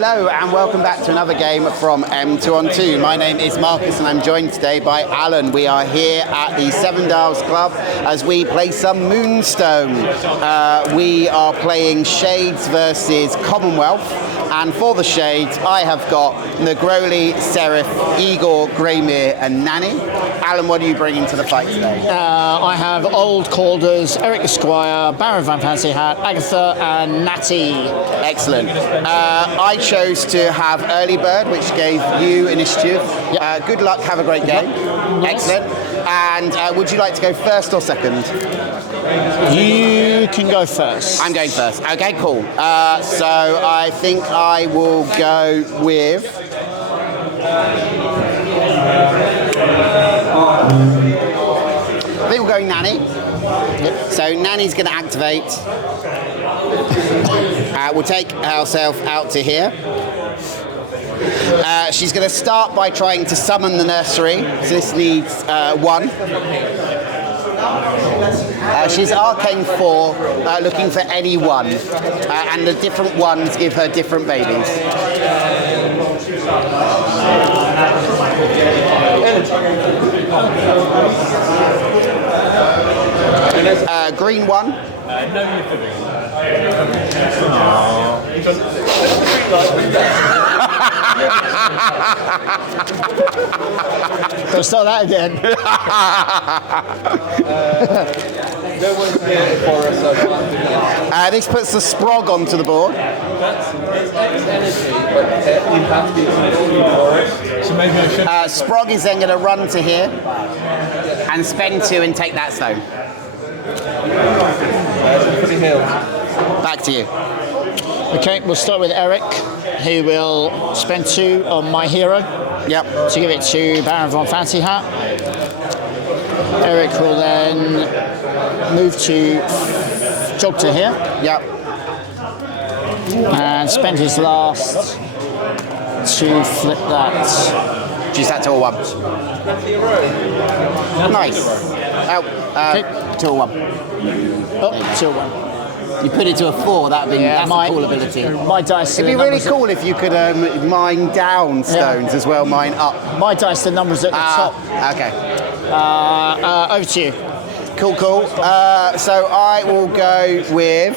Hello and welcome back to another game from M2on2. My name is Marcus and I'm joined today by Alan. We are here at the Seven Dials Club as we play some Moonstone. We are playing Shades versus Commonwealth, and for the Shades I have got Negroli, Seraph, Igor, Greymere and Nanny. Alan, what are you bringing to the fight today? I have Old Calders, Eric Esquire, Baron Van Fancy Hat, Agatha and Natty. Excellent. I chose to have Early Bird, which gave you initiative. Yep. Good luck, have a great game. Yes. Excellent. And would you like to go first or second? You can go first. I'm going first. Okay, cool. So I think I will go with... I think we're going Nanny. Yep. So Nanny's going to activate. We'll take herself out to here. She's going to start by trying to summon the nursery. So this needs 1. She's Arcane 4, looking for any one. And the different ones give her different babies. Green 1. Let's start that again. This puts the Sprog onto the board. Sprog is then going to run to here and spend 2 and take that stone. Back to you. Okay, we'll start with Eric, who will spend 2 on my hero. Yep. To give it to Baron Von Fancy Hat. Eric will then move to jog to here. Yep. And spend his last to flip that. Choose that to a 1. Nice. Okay. To a 1. Oh, to a 1. You put it to a 4, that's a cool ability. My dice. It'd be really cool if you could mine down stones as well, mine up. My dice, the numbers at the top. Okay. Over to you. Cool. So I will go with...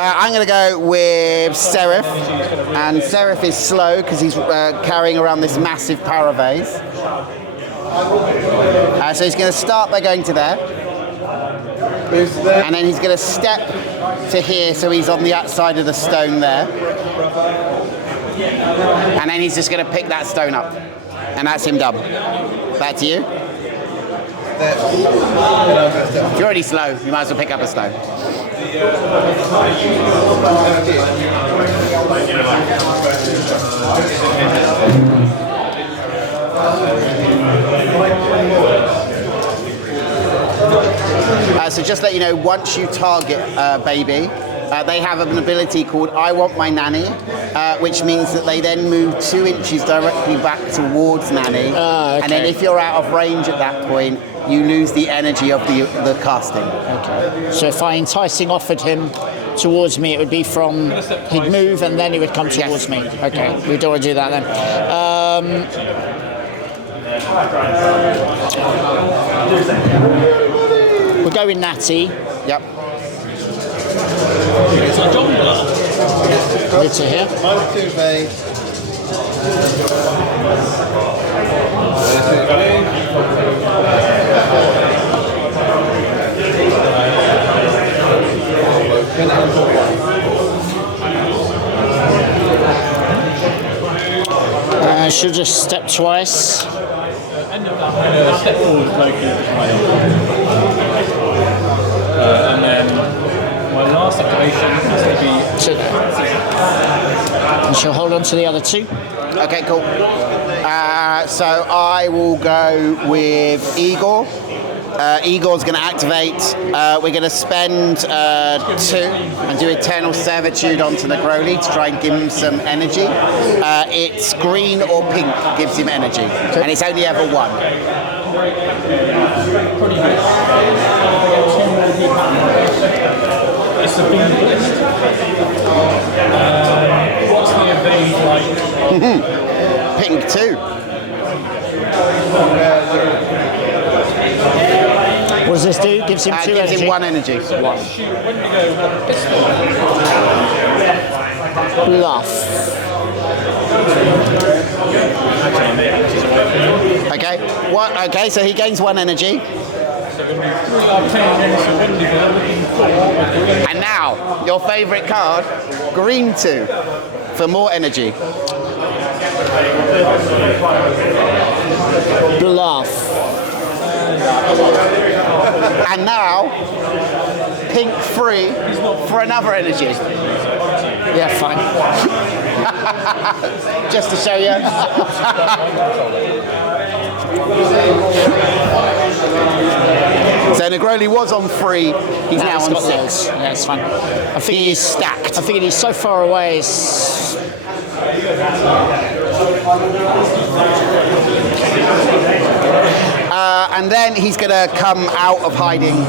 I'm going to go with Seraph. And Seraph is slow because he's carrying around this massive paravase. So he's going to start by going to there. And then he's going to step to here, so he's on the outside of the stone there. And then he's just going to pick that stone up. And that's him done. Back to you. If you're already slow, you might as well pick up a stone. So just let you know, once you target baby, they have an ability called I Want My Nanny, which means that they then move 2 inches directly back towards Nanny. Okay. And then if you're out of range at that point, you lose the energy of the casting. Okay. So if I enticing offered him towards me, it would be from, he'd move and then he would come towards me. Okay, we don't want to do that then. We'll go with Natty. Yep. Move to here. She'll just step twice. Step forward locally. And then my last activation has to be... And she'll hold on to the other 2. Okay, cool. So I will go with Igor. Igor's going to activate. We're going to spend 2 and do Eternal Servitude onto Negroli to try and give him some energy. It's green or pink gives him energy, and it's only ever 1. It's a big list. Pink 2. What does this do? Gives him 2 Gives energy. him 1 energy. Bluff. Okay. Okay, so he gains 1 energy. And now, your favourite card, green 2, for more energy. Bluff. And now, pink 3 for another energy. Yeah, fine. Just to show you. So Negroli was on 3, he's now on got 6. those. Yeah, it's fine. I think He's stacked. I think he's so far away. It's... And then he's going to come out of hiding.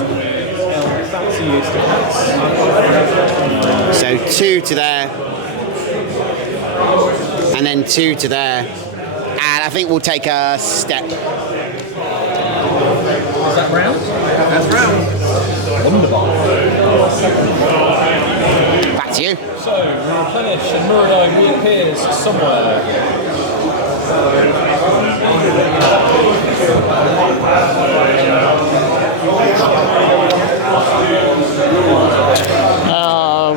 So 2 to there. And then 2 to there. And I think we'll take a step. Is that round? That's round. Wonderful. Back to you. So, replenish and Muradai reappears somewhere.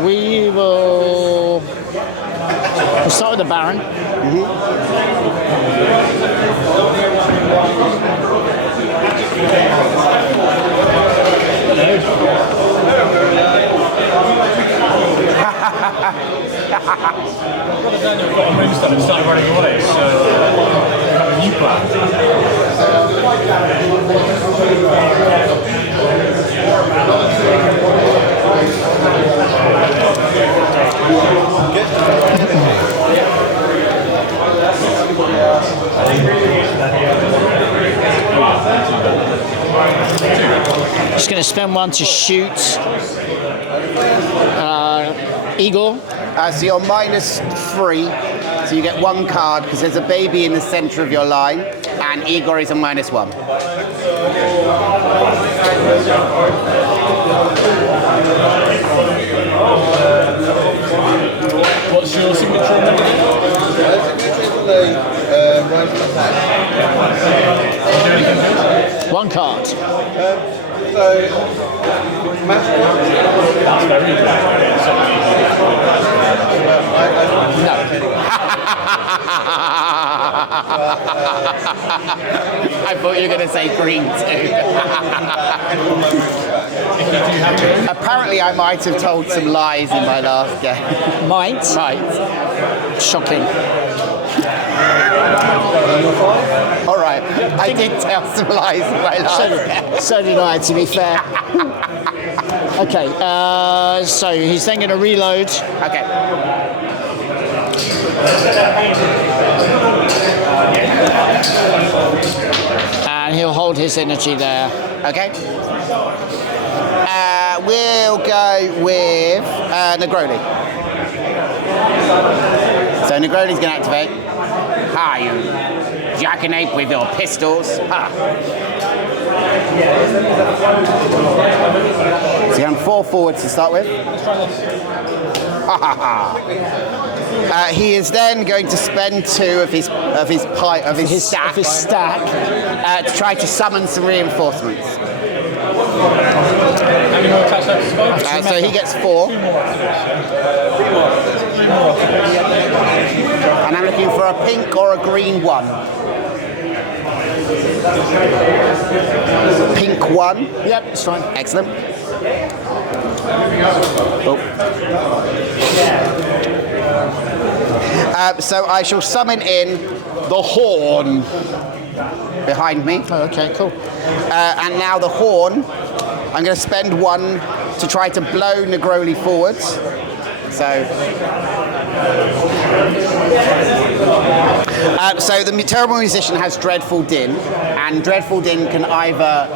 We will... We'll start with the Baron. Brother Daniel got a Moonstone and started running away, so have a new plan. Just going to spend 1 to shoot Igor. So you're -3. So you get 1 card because there's a baby in the centre of your line. And Igor is a -1. What's your signature on that again? One card. I thought you were going to say green too. Apparently I might have told some lies in my last game. Might. Right. Shocking. All right. I did tell some lies in my last game. So did I, to be fair. Okay, so he's then going to reload. Okay. And he'll hold his energy there. Okay. We'll go with Negroli. So Negroli's going to activate. Hi, you jackanape with your pistols. Ha. So you're on 4 forwards to start with. He is then going to spend 2 of his stack to try to summon some reinforcements. So he gets 4. And I'm looking for a pink or a green 1. Pink 1. Yep, it's fine. Excellent. Oh. So I shall summon in the horn behind me. Oh, okay, cool. And now the horn, I'm going to spend 1 to try to blow Negroli forwards. So the Terrible Musician has Dreadful Din, and Dreadful Din can either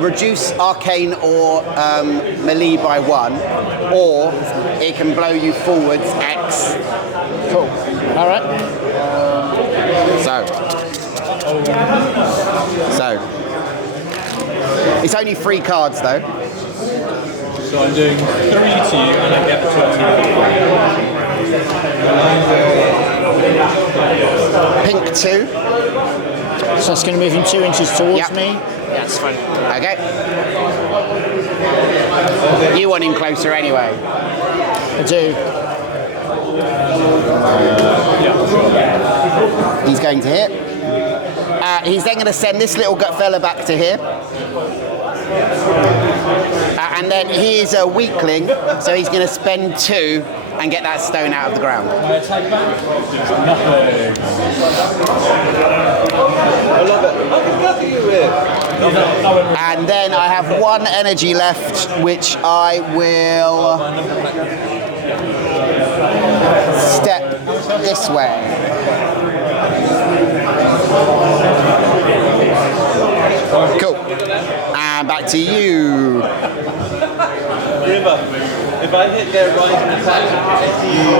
reduce arcane or melee by 1, or it can blow you forwards X. Cool. All right. So it's only 3 cards though. So I'm doing 3 to you, and I get to Pink 2. So it's going to move him 2 inches towards Yep. me. Yeah, that's fine. Okay. You want him closer anyway. I do. He's going to hit. He's then going to send this little fella back to here. And then he is a weakling, so he's going to spend 2 and get that stone out of the ground. my attack back. I love it. Look at you here. And then I have 1 energy left, which I will step this way. Cool. And back to you. Remember, if I hit their rising attack and you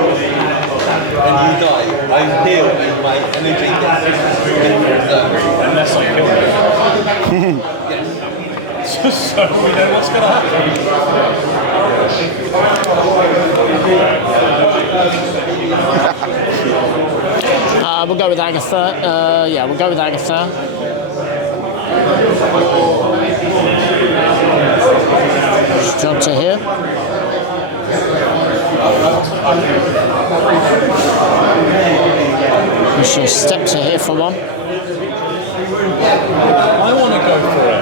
die, I heal and my energy gets Unless I kill you. So we know what's going to happen. We'll go with Agatha. Yeah, we'll go with Agatha. Just jump to here. We shall step to here for 1. I want to go for it.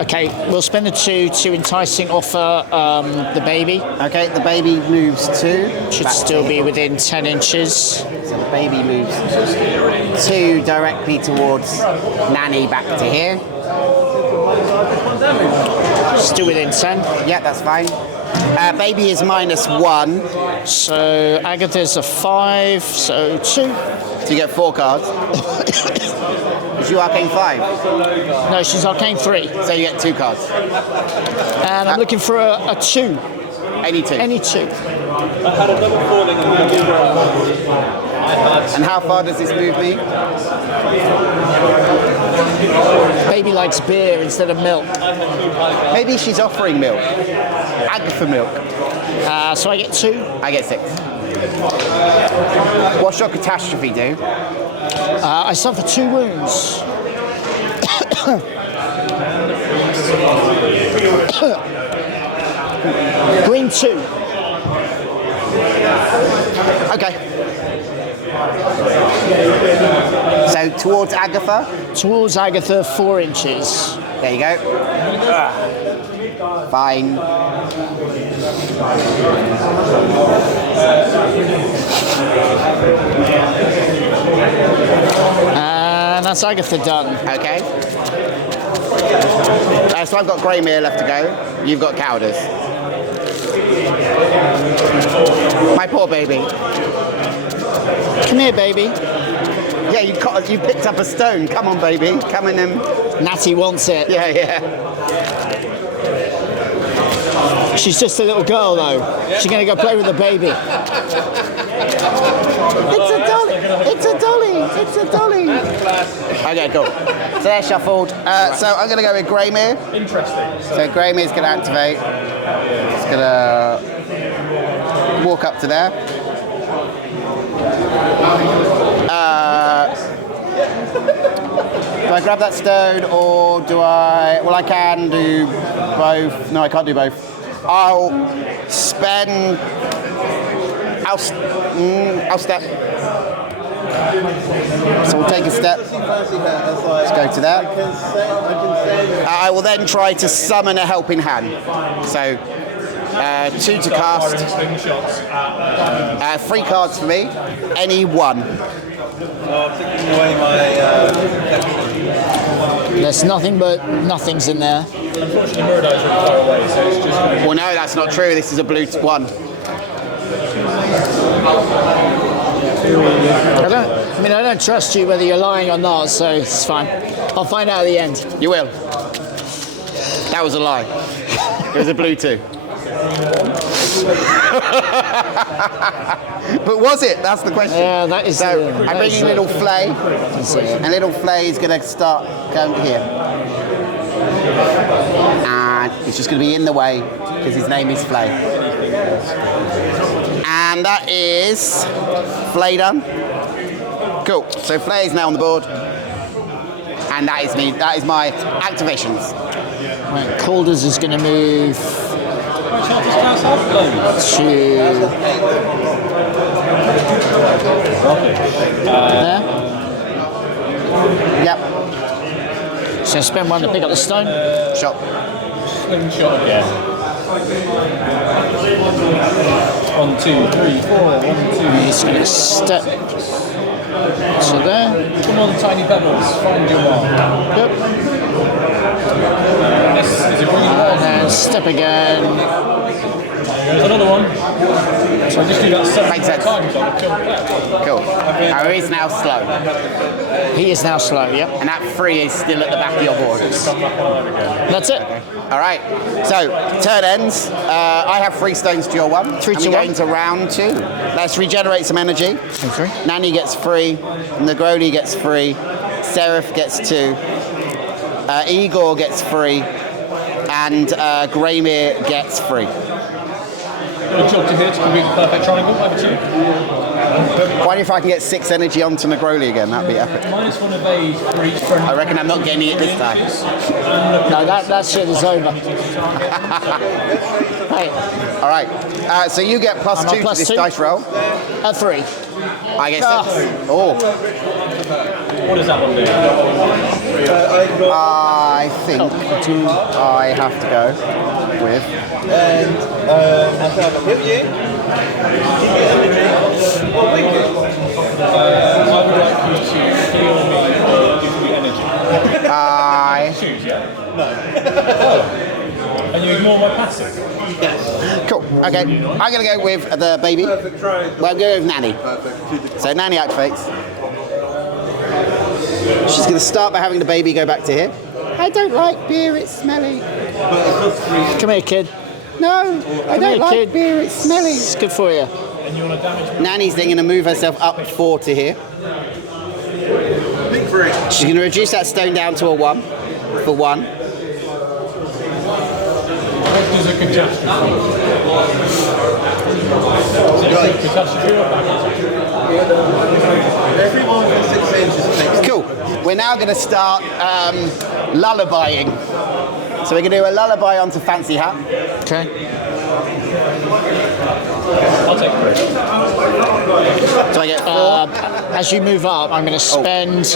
Okay, we'll spend the 2 to enticing offer the baby. Okay, the baby moves 2. Should back still to be here. within 10 inches. So the baby moves 2 directly towards Nanny back to here. Still within 10. Yeah, that's fine. Baby is -1, So Agatha's a 5, so 2. so you get 4 cards. Is you arcane 5? No, she's arcane 3. So you get 2 cards. And I'm looking for a 2. Any 2. Any 2. I had a double falling and double And how far does this move me? Baby likes beer instead of milk. Maybe she's offering milk. Agatha milk. So I get 2. I get 6. What's your catastrophe do? I suffer 2 wounds. Green 2. Okay. So towards Agatha. Towards Agatha, 4 inches. There you go. Fine. And that's Agatha done. Okay. So I've got Greymere left to go. You've got Cowders. My poor baby. Come here, baby. Yeah, you picked up a stone. Come on, baby. Come in and... Natty wants it. Yeah, yeah. She's just a little girl, though. She's going to go play with the baby. It's a dolly. It's a dolly. It's a dolly. Okay, cool. So they're shuffled. So I'm going to go with Greymere. Interesting. So Greymere's going to activate. It's going to walk up to there. Do I grab that stone or do I... Well, I can do both. No, I can't do both. I'll spend I'll step. So we'll take a step. Let's go to that. I will then try to summon a helping hand. So 2 to cast. 3 cards for me. Any one. Taking away my protection. There's nothing but nothings in there. Unfortunately, Murder is really far away, so it's just. Well, no, that's not true. This is a blue 1. I don't trust you whether you're lying or not, so it's fine. I'll find out at the end. You will. That was a lie. It was a blue 2. But was it? That's the question. Yeah, that is. So I'm bringing little Flay, and little Flay is going to start going here. And it's just going to be in the way because his name is Flay. And that is Flay done. Cool. So Flay is now on the board. And that is me. That is my activations. Right, Calders is going to move to there. Yep. So spend 1 to pick up the stone. Shot. Slingshot again. 1, 2, 3, 4. 1, 2. He's going to step to there. Come on, tiny pebbles. Find your mark. Yep. This is a green And then step again. There's another one. So I just do that 7 Makes sense. times on the kill left. Cool. Oh, he's now slow. He is now slow, yep. And that 3 is still at the back of your board. That's it. All right. So turn ends. I have 3 stones to your 1. 3 and to we're 1. going to round 2. Let's regenerate some energy. Okay. Nani gets 3. Negroni gets 3. Seraph gets 2. Igor gets 3. And Greymere gets 3. Good job to hit to complete the perfect triangle. Over to you. Why if I can get 6 energy onto Negroni again? That'd be epic. -1 evade for each friendly. I reckon I'm not getting it this time. No, that shit is over. Right, All right. So you get plus I'm on 2 plus to this 2. dice roll. a 3. I get 6. Oh. What does that one do? I think I have to go with. And I can have a with you. Give me energy. Or Widgets. I would like you to heal me or give me energy. I. Choose, yeah? No. Oh. And you ignore my passive? Cool. Okay. I'm going to go with the baby. Well, Perfect triangle. I'm going with Nanny. So Nanny activates. She's going to start by having the baby go back to here. I don't like beer, it's smelly. Come here, kid. No, I Come don't here, like kid. beer, it's smelly. It's good for you. And you want to damage me? Nanny's then going to move herself up 4 to here. Big 3. She's going to reduce that stone down to a 1 for 1. There's a catastrophe. Is it a catastrophe or a Everyone within 6 inches takes. Cool. We're now going to start lullabying. So we're going to do a lullaby onto Fancy Hat. Okay. I'll take 3. So I get 4. As you move up, I'm going to spend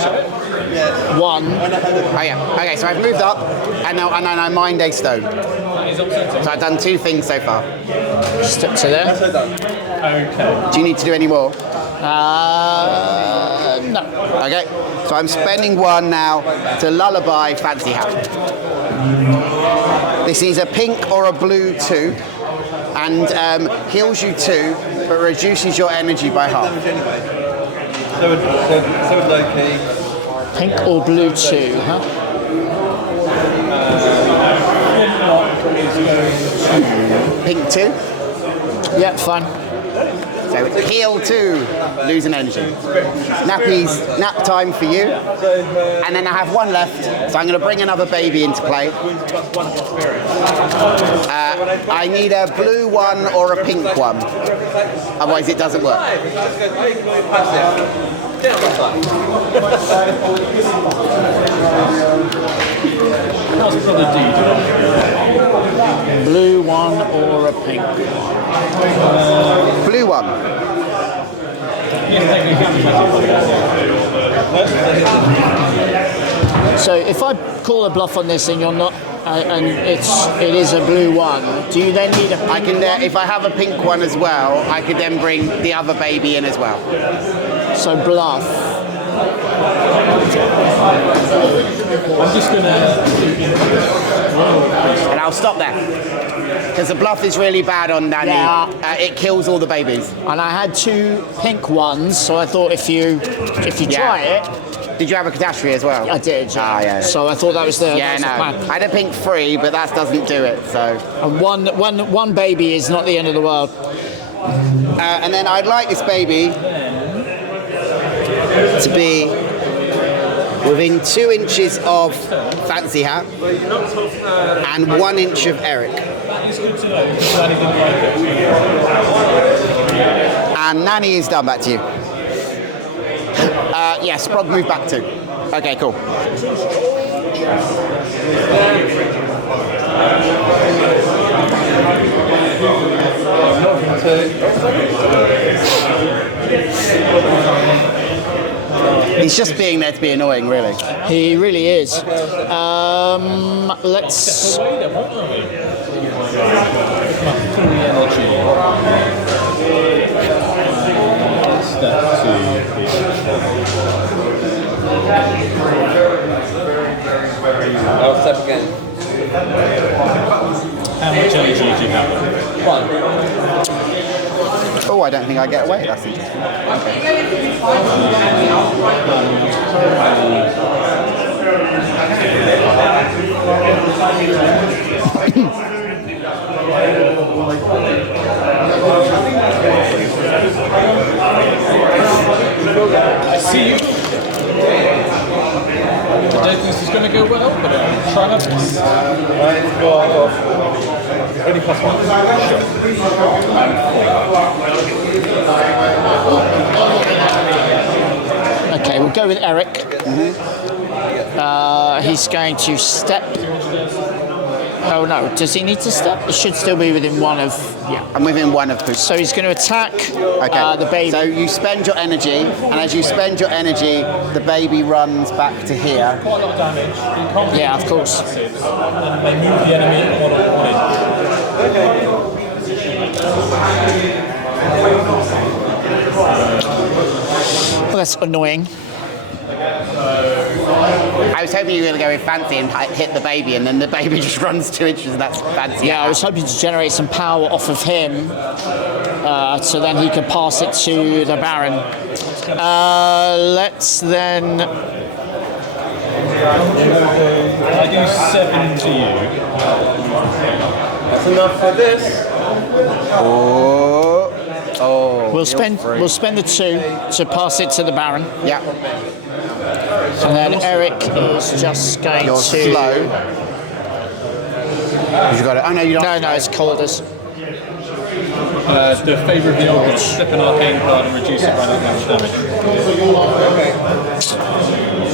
1. Oh yeah. Okay, so I've moved up, and now I mined a stone. That is upsetting. So I've done 2 things so far. Step to there. Okay. Do you need to do any more? No. Okay. So I'm spending 1 now to lullaby Fancy Hat. This is a pink or a blue 2, and heals you 2, but reduces your energy by half. Damage anyway. So would Loki. Pink or blue 2, huh? Pink 2. Yeah, fine. So heal 2, losing energy. Nap time for you. And then I have 1 left, so I'm going to bring another baby into play. I need a blue 1 or a pink 1. Otherwise it doesn't work. What's brother D doing? Blue one or a pink? Blue one. So if I call a bluff on this and you're not, and it is a blue one, do you then need a pink I can one? if I have a pink one as well, I could then bring the other baby in as well. So bluff. I'm just gonna. And I'll stop there. Because the bluff is really bad on Nanny. Yeah. It kills all the babies. And I had 2 pink ones, so I thought if you try it, Did you have a catastrophe as well? I did. Ah, yeah. So I thought that was the, Yeah, that was the plan. no. I had a pink 3, but that doesn't do it, so. And one baby is not the end of the world. And then I'd like this baby to be within 2 inches of Fancy Hat and 1 inch of Eric. And Nanny is done. Back to you. Yes, Sprog move back 2. Okay, cool. He's just being there to be annoying, really. He really is. Let's. I'll step again. How much energy do you have? 1. Oh, I don't think I get away. That's interesting. I see you. I don't think this is going to go well, but try my best. Only +1. Okay, we'll go with Eric. He's going to step. Oh no, does he need to step? It should still be within 1 of. Yeah. I'm within 1 of Pooch. So he's going to attack Okay. the baby. So you spend your energy, and as you spend your energy, the baby runs back to here. Quite a lot of damage. You can't Yeah, of course. and they move the enemy one-on-one. Well, that's annoying. I was hoping you were going to go with Fancy and hit the baby, and then the baby just runs 2 inches, and that's Fancy. Yeah, I was hoping to generate some power off of him, so then he could pass it to the Baron. Let's then. I do 7 to you. That's enough for this. Oh, We'll spend the 2 to pass it to the Baron, yeah. and then Eric is just going You're to. slow. You got it. Oh no, you don't. No, it's Calder's. The favour of the old step an arcane card and reduce it by that much damage.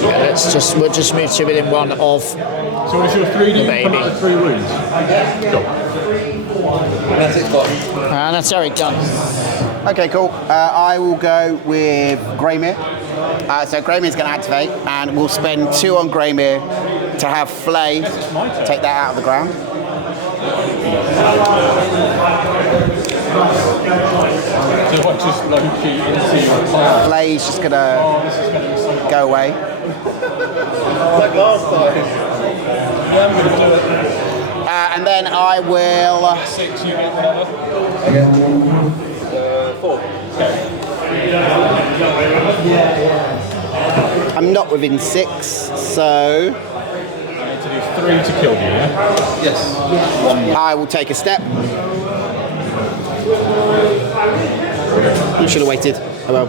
Yeah, we'll just move to within 1 of. So what is your 3 do? Baby. Come out with 3 wounds. Go. That's it, got. And that's Eric done. Okay, cool. I will go with Greymere. So Greymere's going to activate, and we'll spend 2 on Greymere to have Flay take that out of the ground. So what, just Loki into your pile? Flay's just going to go away. Like last time. Yeah, I'm going to do it. And then I will. 6, you get whatever. 4. I'm not within 6, so I need to do 3 to kill you, yeah? Yes. I will take a step. I should have waited. Oh well.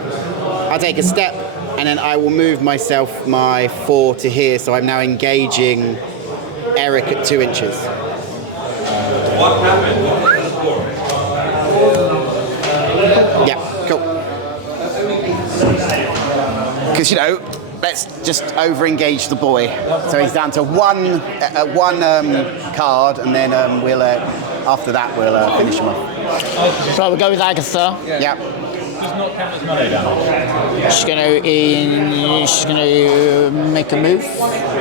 I'll take a step, and then I will move myself my 4 to here, so I'm now engaging Eric at 2 inches. Yeah, cool. Because, let's just over-engage the boy. So he's down to one card, and then we'll after that we'll finish him off. So we'll go with Agatha. Yeah. Does not count as melee damage. She's going to make a move.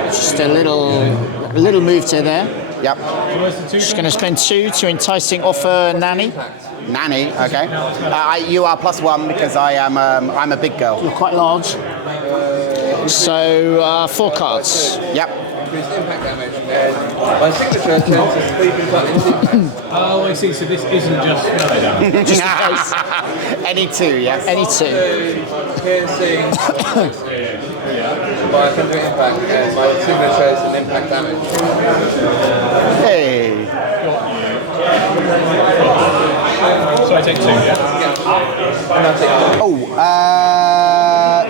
Just a little move to there. Yep. So where's the 2? She's going to spend 2 to enticing offer Nanny. Nanny. Okay. You are +1 because I'm a big girl. You're quite large. So 4 cards. Yep. Increased impact damage, and my signature turns to sleeping cut into impact. Oh, I see. So this isn't just melee damage. Just in case. Any 2, yes. Any 2. Piercing by 100 impact, and my signature is an impact damage. Hey. So I take 2, yeah? And that's it. Oh,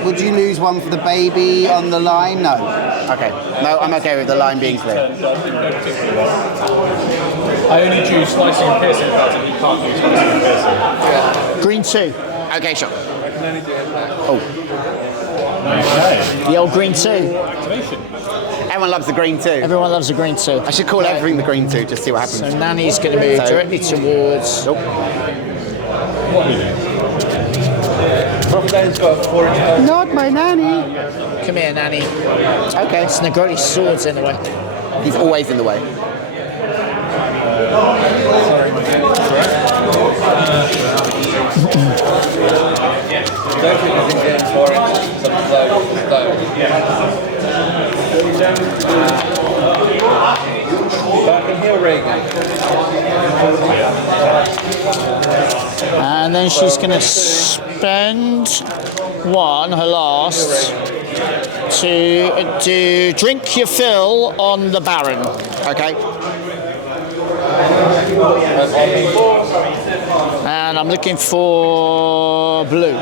would you lose one for the baby on the line? No. Okay. No, I'm okay with the line being clear. So I didn't go particularly well. I only choose slicing and piercing cards, and you can't do slicing and piercing. Green 2. Okay, sure. I can only do impact. Oh, Okay. The old green 2. Activation. everyone loves the green too. Everyone loves a green 2. I should call everything the green too, just see what happens. So Nanny's going to move directly towards... What we do? Dane's got 4 inch. Not my nanny. Come here, Nanny. Okay. It's Negroti's sword's in the way. He's always in the way. Don't think I can get 4 inches. Something low. But I can heal Reagan. And then she's going to spend 1, her last, to drink your fill on the Baron. Okay. And I'm looking for blue.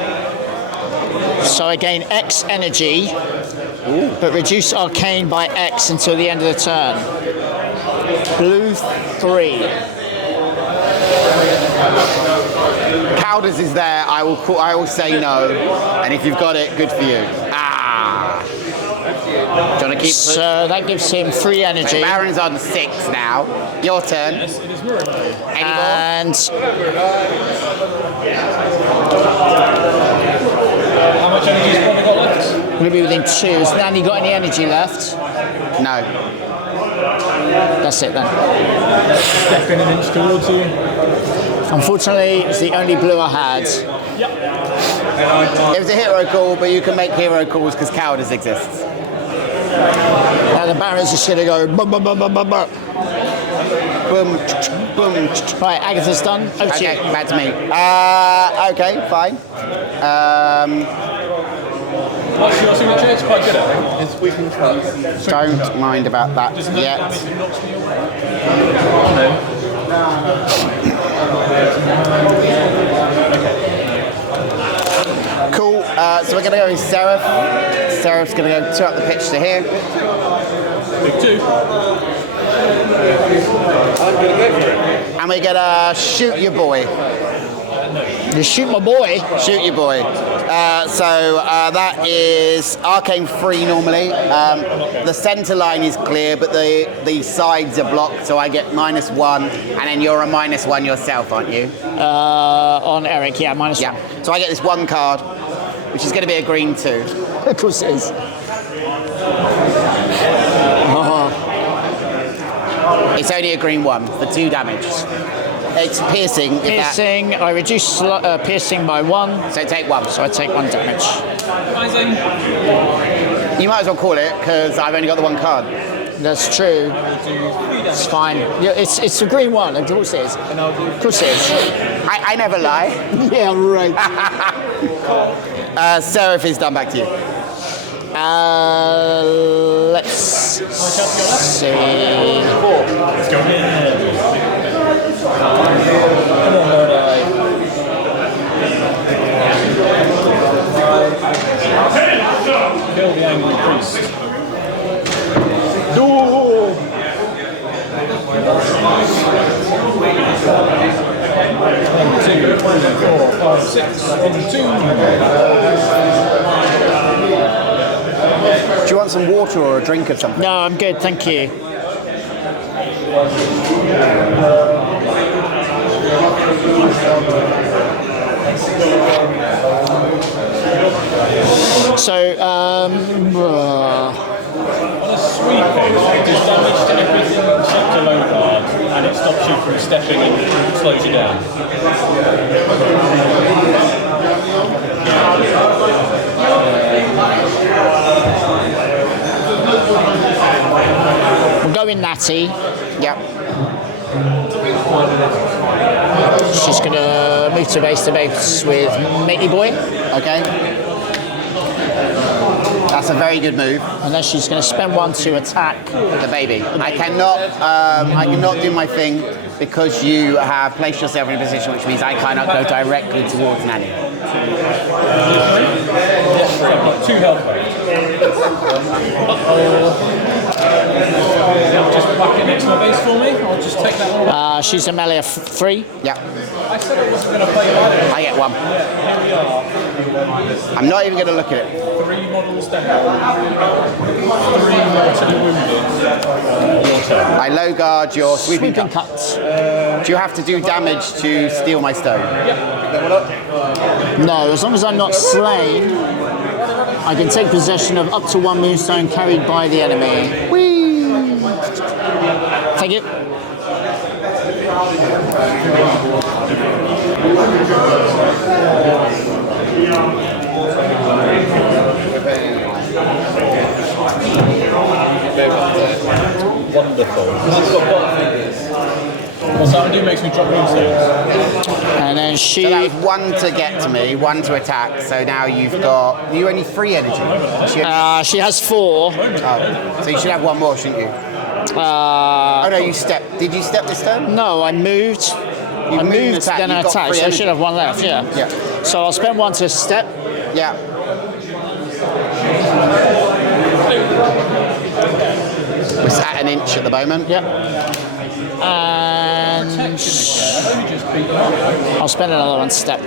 So I gain X energy, but reduce arcane by X until the end of the turn. Blue 3. Cowders is there. I will say no. And if you've got it, good for you. Ah. Do you want to keep? So that gives him 3 energy. Baron's on 6 now. Your turn. Yes, it is mirror mode. Any more? And How much energy has Bonnie got left? we'll be within 2. Has Nanny got any energy left? No. That's it then. Stepping an inch towards you. Unfortunately, it's the only blue I had. It was a hero call, but you can make hero calls because Cowders exists. Now the Baron's just going to go bum, bum, bum, bum, bum, bum. Boom, boom. Right, Agatha's done. Over to Okay, you. back to me. Okay, fine. What's your signature? It's quite good, I think. It's weakened cut. Don't mind about that Doesn't that yet. damage that knocks me away? Cool. So we're going to go with Seraph. Seraph's going to go 2 up the pitch to here. Big 2. And we're going to shoot your boy. You shoot my boy. Shoot your boy. That is arcane 3 normally. The centre line is clear, but the sides are blocked, so I get -1, and then you're a -1 yourself, aren't you? On Eric, yeah, -1. Yeah. So I get this 1 card, which is going to be a green 2. Of course it is. It's only a green 1 for 2 damage. It's piercing. if that- Piercing, I reduce piercing by 1, So take 1. so I take 1 damage. Rising. You might as well call it because I've only got the 1 card. That's true. It's fine. Yeah, it's a green 1, of course it is. Of course it is. I never lie. Yeah, right. Seraph is done. Back to you. Let's see. Let's go. Come on, Mordai. Kill the angry priest. One, 2, 3, 4, 5, 6. 1, 2. you want some water or a drink of something? No, I'm good, thank you. So, On a sweeping, it does damage to everything except a low guard, and it stops you from stepping and slows you down. we're going natty. Yep. She's going to move to base with Matey Boy. Okay. That's a very good move. And then she's going to spend 1 to attack The baby. I cannot do my thing because you have placed yourself in a position which means I cannot go directly towards Nanny. I've got 2 health points. Just whack it next to my base for me. I'll just take that one. she's a melee of 3. Yeah. I said I wasn't going to play that. I get 1. Here we are. I'm not even going to look at it. 3 models down. 3 mortally wounded. Your turn. I low guard your sweeping Sweeping cut. cut. Do you have to do damage to steal my stone? No, as long as I'm not slain, I can take possession of up to 1 Moonstone carried by the enemy. Whee! Thank you. Wonderful. What's that do? Makes me drop Moonstones. And then she... So that was 1 to get to me, 1 to attack. So now you've got... You only 3 energy. she has 4. Oh, so you should have 1 more, shouldn't you? Oh no, you stepped. Did you step this turn? No, I moved. I moved and moved, attacked. then I You've got attacked, 3 so I energy. should have 1 left, yeah. Yeah. So I'll spend 1 to step. Yeah. It's at an inch at the moment. Yep. And I'll spend another 1 step.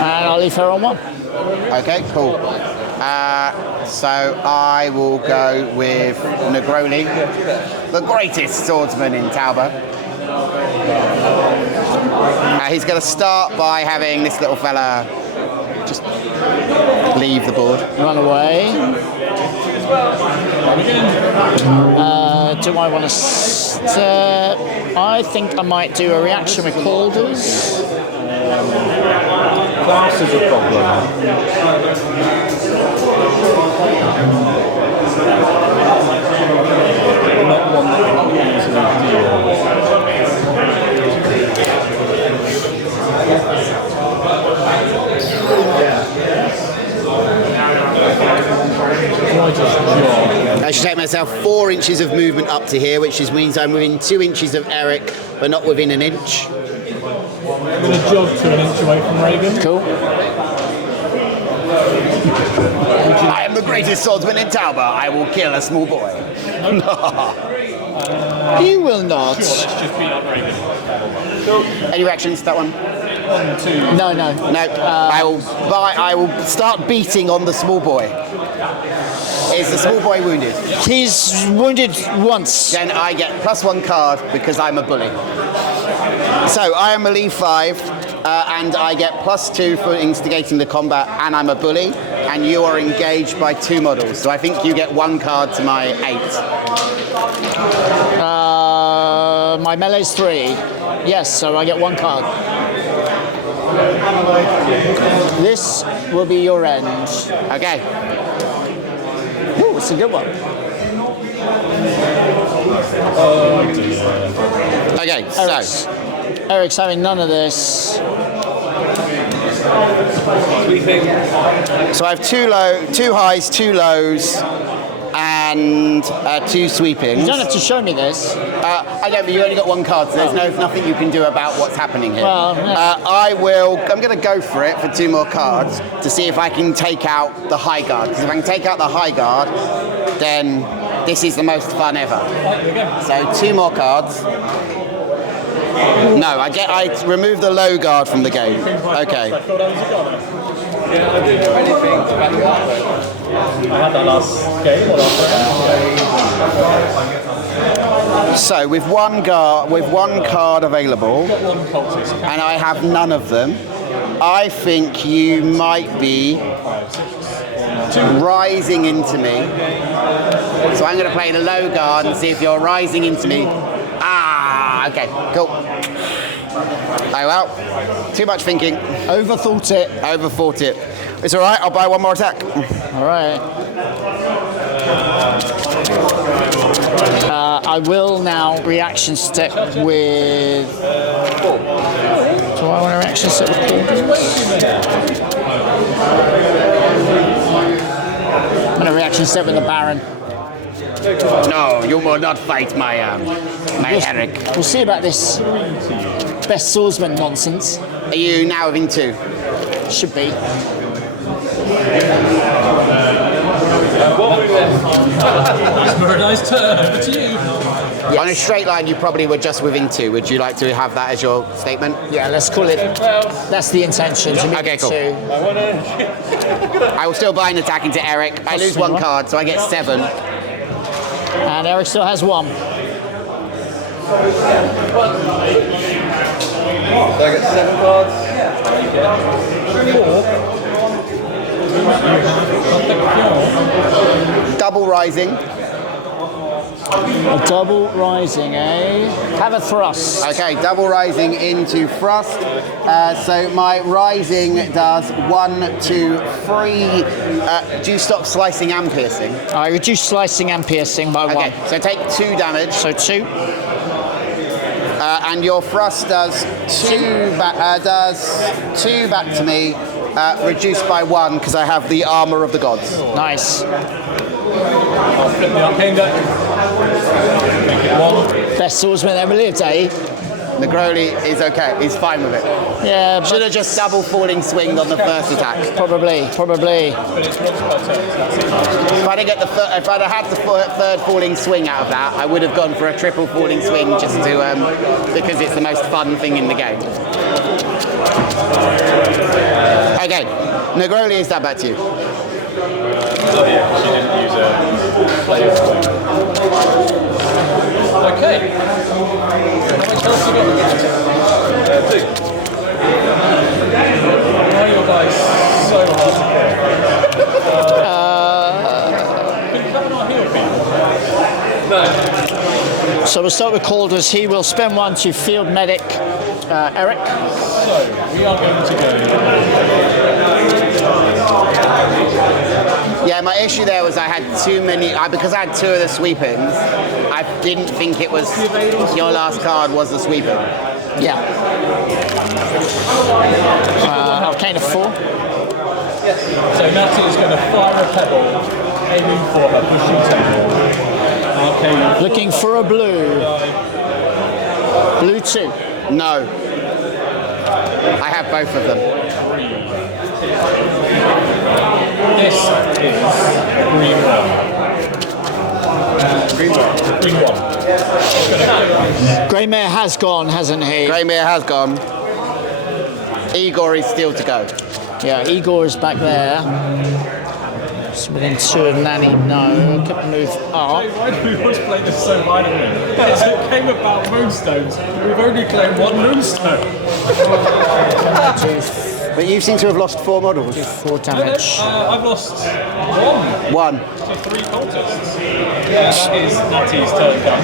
And I'll leave her on 1. Okay, cool. So I will go with Negroni, the greatest swordsman in Tauber. He's going to start by having this little fella just leave the board. Run away. Do I want to step? I think I might do a reaction with Calders. Class is a problem. Not one that can easily deal. I should take myself 4 inches of movement up to here, which means I'm within 2 inches of Eric, but not within an inch. I'm going to jog to an inch away from Reagan. Cool. I am the greatest swordsman in Tauber. I will kill a small boy. You will not. Let's just beat up Reagan. Any reactions to that one? 1, 2. No. No. I will start beating on the small boy. Is the small boy wounded? He's wounded once. Then I get +1 card because I'm a bully. So I am relief 5, and I get +2 for instigating the combat, and I'm a bully. And you are engaged by 2 models, so I think you get 1 card to my 8. My melee's 3. Yes, so I get 1 card. This will be your end. Okay. Ooh, it's a good one. Okay. Eric's having none of this. So I have 2 highs, 2 lows, and 2 sweepings. You don't have to show me this. I don't, but you only got 1 card, so there's nothing you can do about what's happening here. Well, yeah. I'm going to go for it for 2 more cards to see if I can take out the high guard. Because if I can take out the high guard, then this is the most fun ever. So 2 more cards. No, I remove the low guard from the game. Okay. I thought I was a goner. Yeah, I do know anything about the artwork. I had that last game or last round. So with one card available, Got one cultist. and I have none of them, I think you might be rising into me. So I'm going to play the low guard and see if you're rising into me. Ah, okay, cool. Oh well, too much thinking. Overthought it. Overthought it. It's all right. I'll buy one more attack. All right. I will now reaction step with. Do I want to reaction step with I'm going to reaction step with the Baron. No, you will not fight my Eric. We'll see about this best swordsman nonsense. Are you now within 2? Should be. Nice turn. Over to you. Yes. On a straight line, you probably were just within 2. Would you like to have that as your statement? Yeah, let's call it. That's the intention. To Okay, cool. Two. I will still buy an attack into Eric. I lose 1 card, so I get 7. And Eric still has 1. So I get 7 cards. Double rising. A double rising, eh? Have a thrust. Okay, double rising into thrust. So my rising does 1, 2, 3. Do you stop slicing and piercing? I reduce slicing and piercing by 1. Okay, so take 2 damage. So 2. And your thrust does 2 back to me, reduced by 1 because I have the armor of the gods. Nice. I'll flip the arcane deck. Make it 1. Best swordsman ever lived, eh? Negroli is okay. He's fine with it. Yeah, Should have just double falling swinged on the first attack. probably. But it's once per turn, so that's it. If I'd have had the third falling swing out of that, I would have gone for a triple falling swing just to because it's the most fun thing in the game. Okay, Negroli, is that back to you? Oh yeah, she didn't use a player swing. Okay. How much health you got? 2. Why are your guys so hard to kill? Can you cover our heal people? No. So we'll start with Calders. He will spend 1 to field medic Eric. So, we are going to go. Yeah, my issue there was I had too many, because I had 2 of the sweepings, I didn't think it was, your last card was the sweeping. Yeah. Arcane of 4. So Natty is going to fire a pebble, aiming for her pushing temple. Arcane. Looking for a blue. Blue 2. No. I have both of them. This is green 1. Green 1. Greymare has gone, hasn't he? Greymere has gone. Igor is still to go. Yeah, Igor is back there. It's within 2 of Nanny. No, could move up. Why do we always play this so violently? It's a game about moonstones. We've only claimed 1 moonstone. But you seem to have lost 4 models. 4 damage. I've lost 1. 1. So 3 cultists. Yeah, that is Natty's turn gun.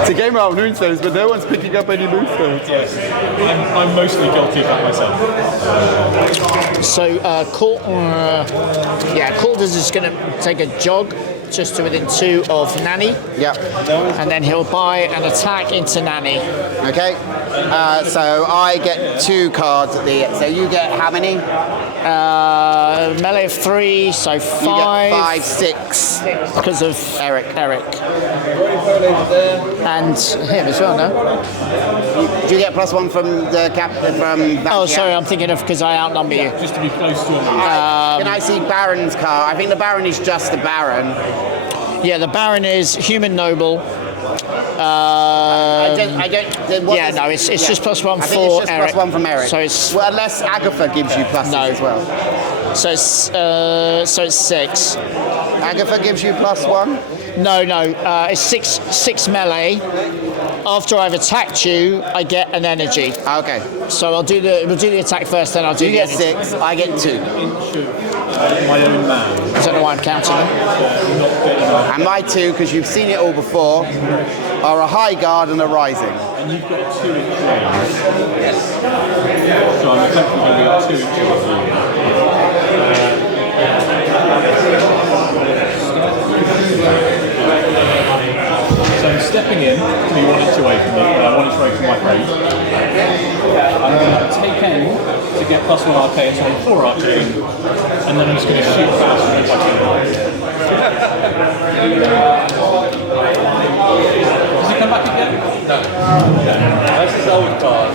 It's a game about moonstones, but no one's picking up any moonstones. Yes, I'm mostly guilty of that myself. So, Calders is going to take a jog just to within 2 of Nanny, Yep. and then he'll buy an attack into Nanny. Okay. So I get 2 cards at the. So you get how many? Melee of 3, so You 5. get 5, 6. Because of Eric. And him as well, no? Do you get +1 from the captain from? Oh, sorry, I'm thinking of because I outnumber you. Just to be close to him. Can I see Baron's card? I think the Baron is just the Baron. Yeah, the Baron is human noble. I don't. What Yeah, is- no, it's just +1 I think for it's just Eric. +1 from Eric. So it's well, unless Agatha gives you pluses No. as well. so it's 6. Agatha gives you +1. No, it's six melee. After I've attacked you, I get an energy. Okay. So we'll do the attack first, then I'll do You the get energy. 6. I get 2. My own man. I don't know why I'm counting them. Not getting enough. And my 2, because you've seen it all before, are a high guard and a rising. And you've got 2 inch range. Yes. So I'm effectively going to be at 2 inches of you. So I'm stepping in to be 1 inch away from me, 1 inch away from my friend. I'm going to take aim to get +1 arcane, so I'm 4 arcane, and then I'm just going to shoot fast and if I can. Does he come back again? No. That's his old card.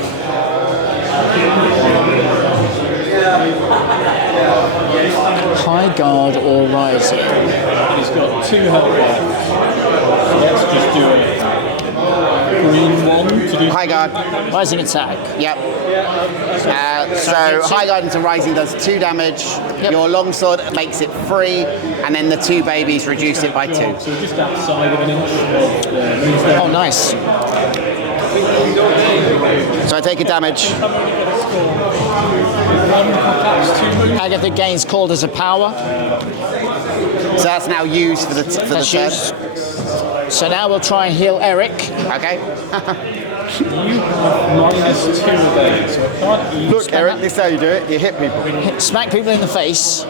High guard or rising. He's got 2 health left. So let's just do a green 1 to do. High guard. Rising attack. Yep. So high guard into rising does 2 damage. Your longsword makes it 3, and then the 2 babies reduce it by 2. So just outside of an inch of the Moonstone. Oh, nice. So I take a damage. 1 perhaps 2 moves. Agatha gains called as a power. So that's now used for the That's turn. used. So now we'll try and heal Eric. Okay. You have -2 of those, so I can't use. Look, Eric, this is how you do it. You hit people. Smack people in the face. So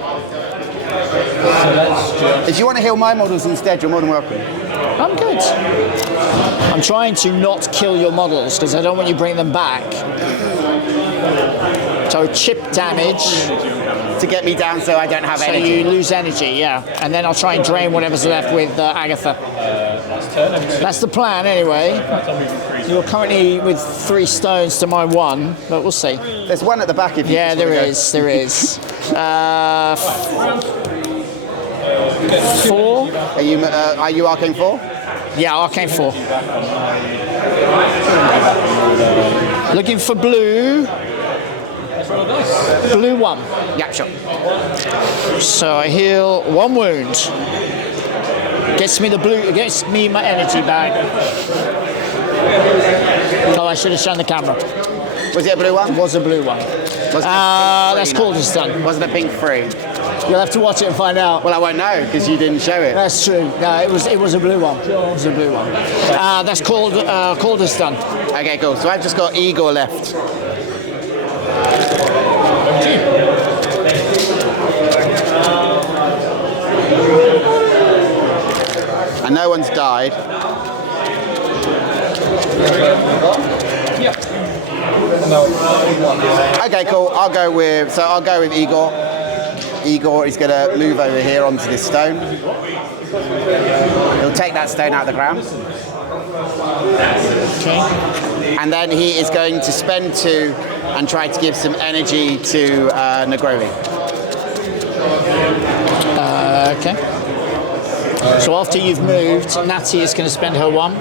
let's just. If you want to heal my models instead, you're more than welcome. I'm good. I'm trying to not kill your models because I don't want you to bring them back. So chip damage, To get me down so I don't have so energy. you lose energy, yeah. And then I'll try and drain whatever's left with Agatha. Turn over. That's the plan anyway. I'm moving 3. You're currently with 3 stones to my 1, but we'll see. There's one at the back if you Yeah, just wanna there go. is. There is. 4. Are you arcane 4? Yeah, arcane 4. Looking for blue. Blue 1. Yeah, sure. So I heal 1 wound. Gets me the blue. Gets me my energy back. Oh, I should have shown the camera. Was it a blue one? It was a blue one. Was That's called as done. Wasn't a pink 3? You'll have to watch it and find out. Well, I won't know because you didn't show it. That's true. No, it was a blue one. It was a blue one. That's called as done. Okay, cool. So I've just got Igor left. And no one's died. Okay, cool. I'll go with Igor. Igor is going to move over here onto this stone. He'll take that stone out of the ground. Okay. And then he is going to spend 2 and try to give some energy to Negroni. Okay. So after you've moved, Natty is going to spend her 1.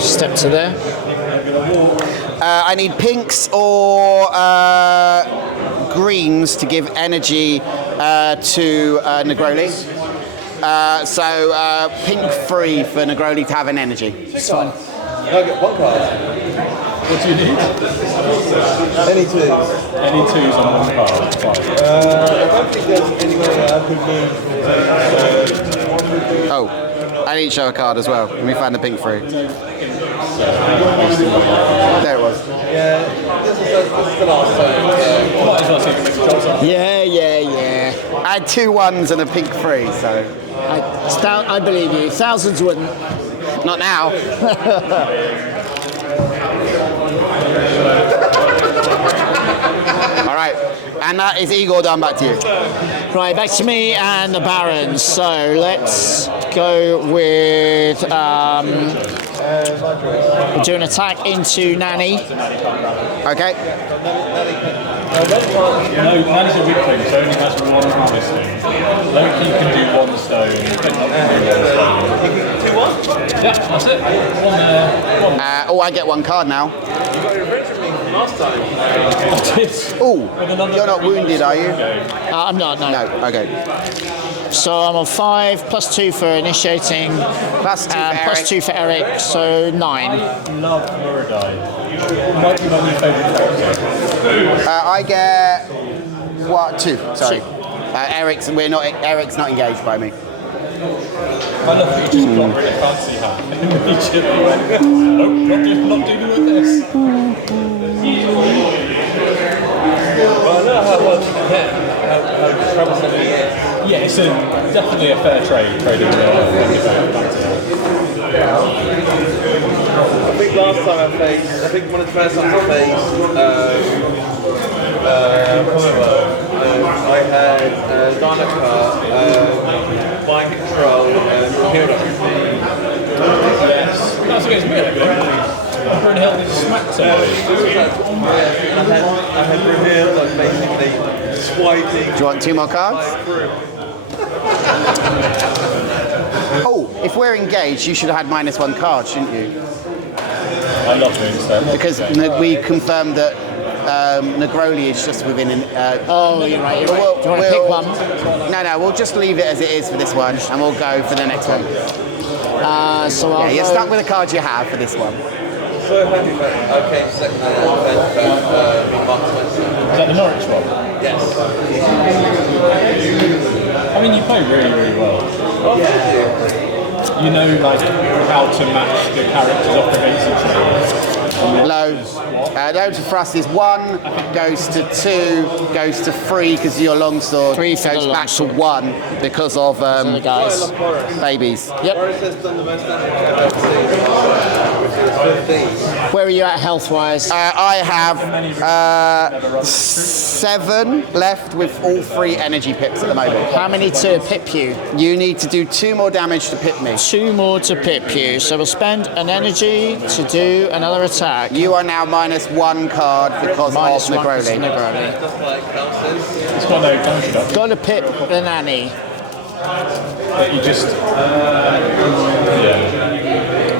Step to there. I need pinks or greens to give energy to Negroni. So pink 3 for Negroni to have an energy. It's fine. Can I get 1 card? What do you need? Any 2? Any 2s on 1 card. Fine. I don't think there's any way I could move. Oh, I need to show a card as well. Let me find the pink 3. There it was. Yeah, this is the last time. Might as well see if it's jobs on. Yeah. I had 2 1s and a pink 3, so I believe you. Thousands wouldn't. not now. All right, and that is Igor done. Back to you. Right, back to me and the Barons. So let's go with we'll do an attack into Nanny. Okay. No, man is a weak thing, so only has one harvesting. Loki can do one stone, but not do one stone. Two one? Yeah, that's it. One. Oh, I get one card now. You got your revenge from me from last time. Oh, you're not wounded, are you? I'm not, no. No, okay. So I'm on 5, +2 for initiating, Plus 2 for Eric. +2 for Eric, so 9. I love Muradai. Might be my new favourite character. I get what? 2. Sorry. Eric's not engaged by me. I love that you just got rid of fancy hat and immediately went, nope, not dealing with this. Well, I know how well you can hit, how troublesome he is. Yeah, it's definitely a fair trading fancy hat. I think last time I think one of the first times I faced Commonwealth, I had Danica, Mind Control, and Hero. Yes. That's against me, I think. Bryn Hill just smacked somebody. I had Brunel, like basically swiping. Do you want 2 more cards? Oh, if we're engaged, you should have had -1 card, shouldn't you? I love Moonstone. Because we confirmed that Negroli is just within. Oh, you're right, you're right. Do you want to pick one? No, we'll just leave it as it is for this one, and we'll go for the next one. So I'll You're go- stuck with the cards you have for this one. So happy that I came second and Marksman. Is that the Norwich one? Yes. I mean, you play really, really well. Oh, thank you. You know, like, how to match the characters off against each other. Low. Low to thrust is 1, goes to 2, goes to 3 because of your longsword, 3 for goes the back to longsword. 1 because of the guys. babies. Yep. Boris has done the most damage I've ever seen, which is 15. Where are you at health-wise? I have 7 left with all 3 energy pips at the moment. How many to pip you? You need to do 2 more damage to pip me. 2 more to pip you. So we'll spend an energy to do another attack. You are now -1 card because Minus of 1 because of Negroli. Negroli. Just like houses. It's got no construct, Got to pip the nanny. but you just,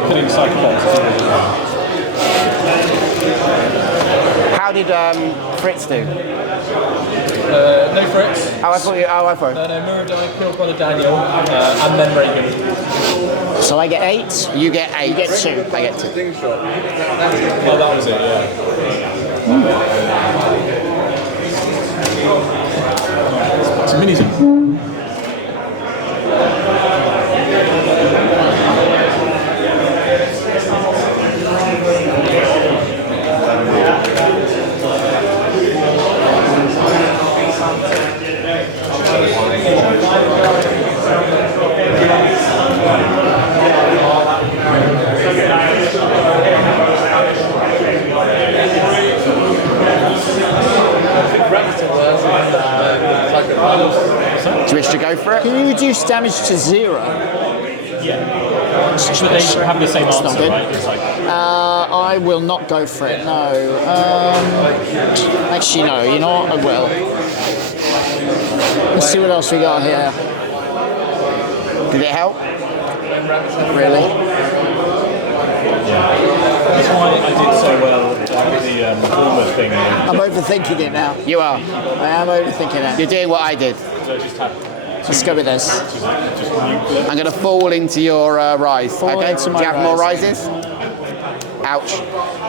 putting Cyclops. How did Fritz do? No Fritz. Oh, I thought you. Oh, I thought. No, Muradai, killed Brother Daniel, and then Reagan. So I get 8. You get 8. You get 2. I get 2. Ding shot. Oh, that was it, yeah. It's a mini-zone. Do you wish to go for it? Can you reduce damage to 0? Yeah. But they have the same not answer, good. right? It's like, I will not go for it, no. Actually, no, you know what? I will. Let's see what else we got here. Did it help? Really? that's why I did so well with the Bournemouth thing. I'm overthinking it now. You are. I am overthinking it. You're doing what I did. So I just had Let's go with this. just nuclear. I'm going to fall into your rise. Fall okay. into Do my you have more rise. rises? Ouch.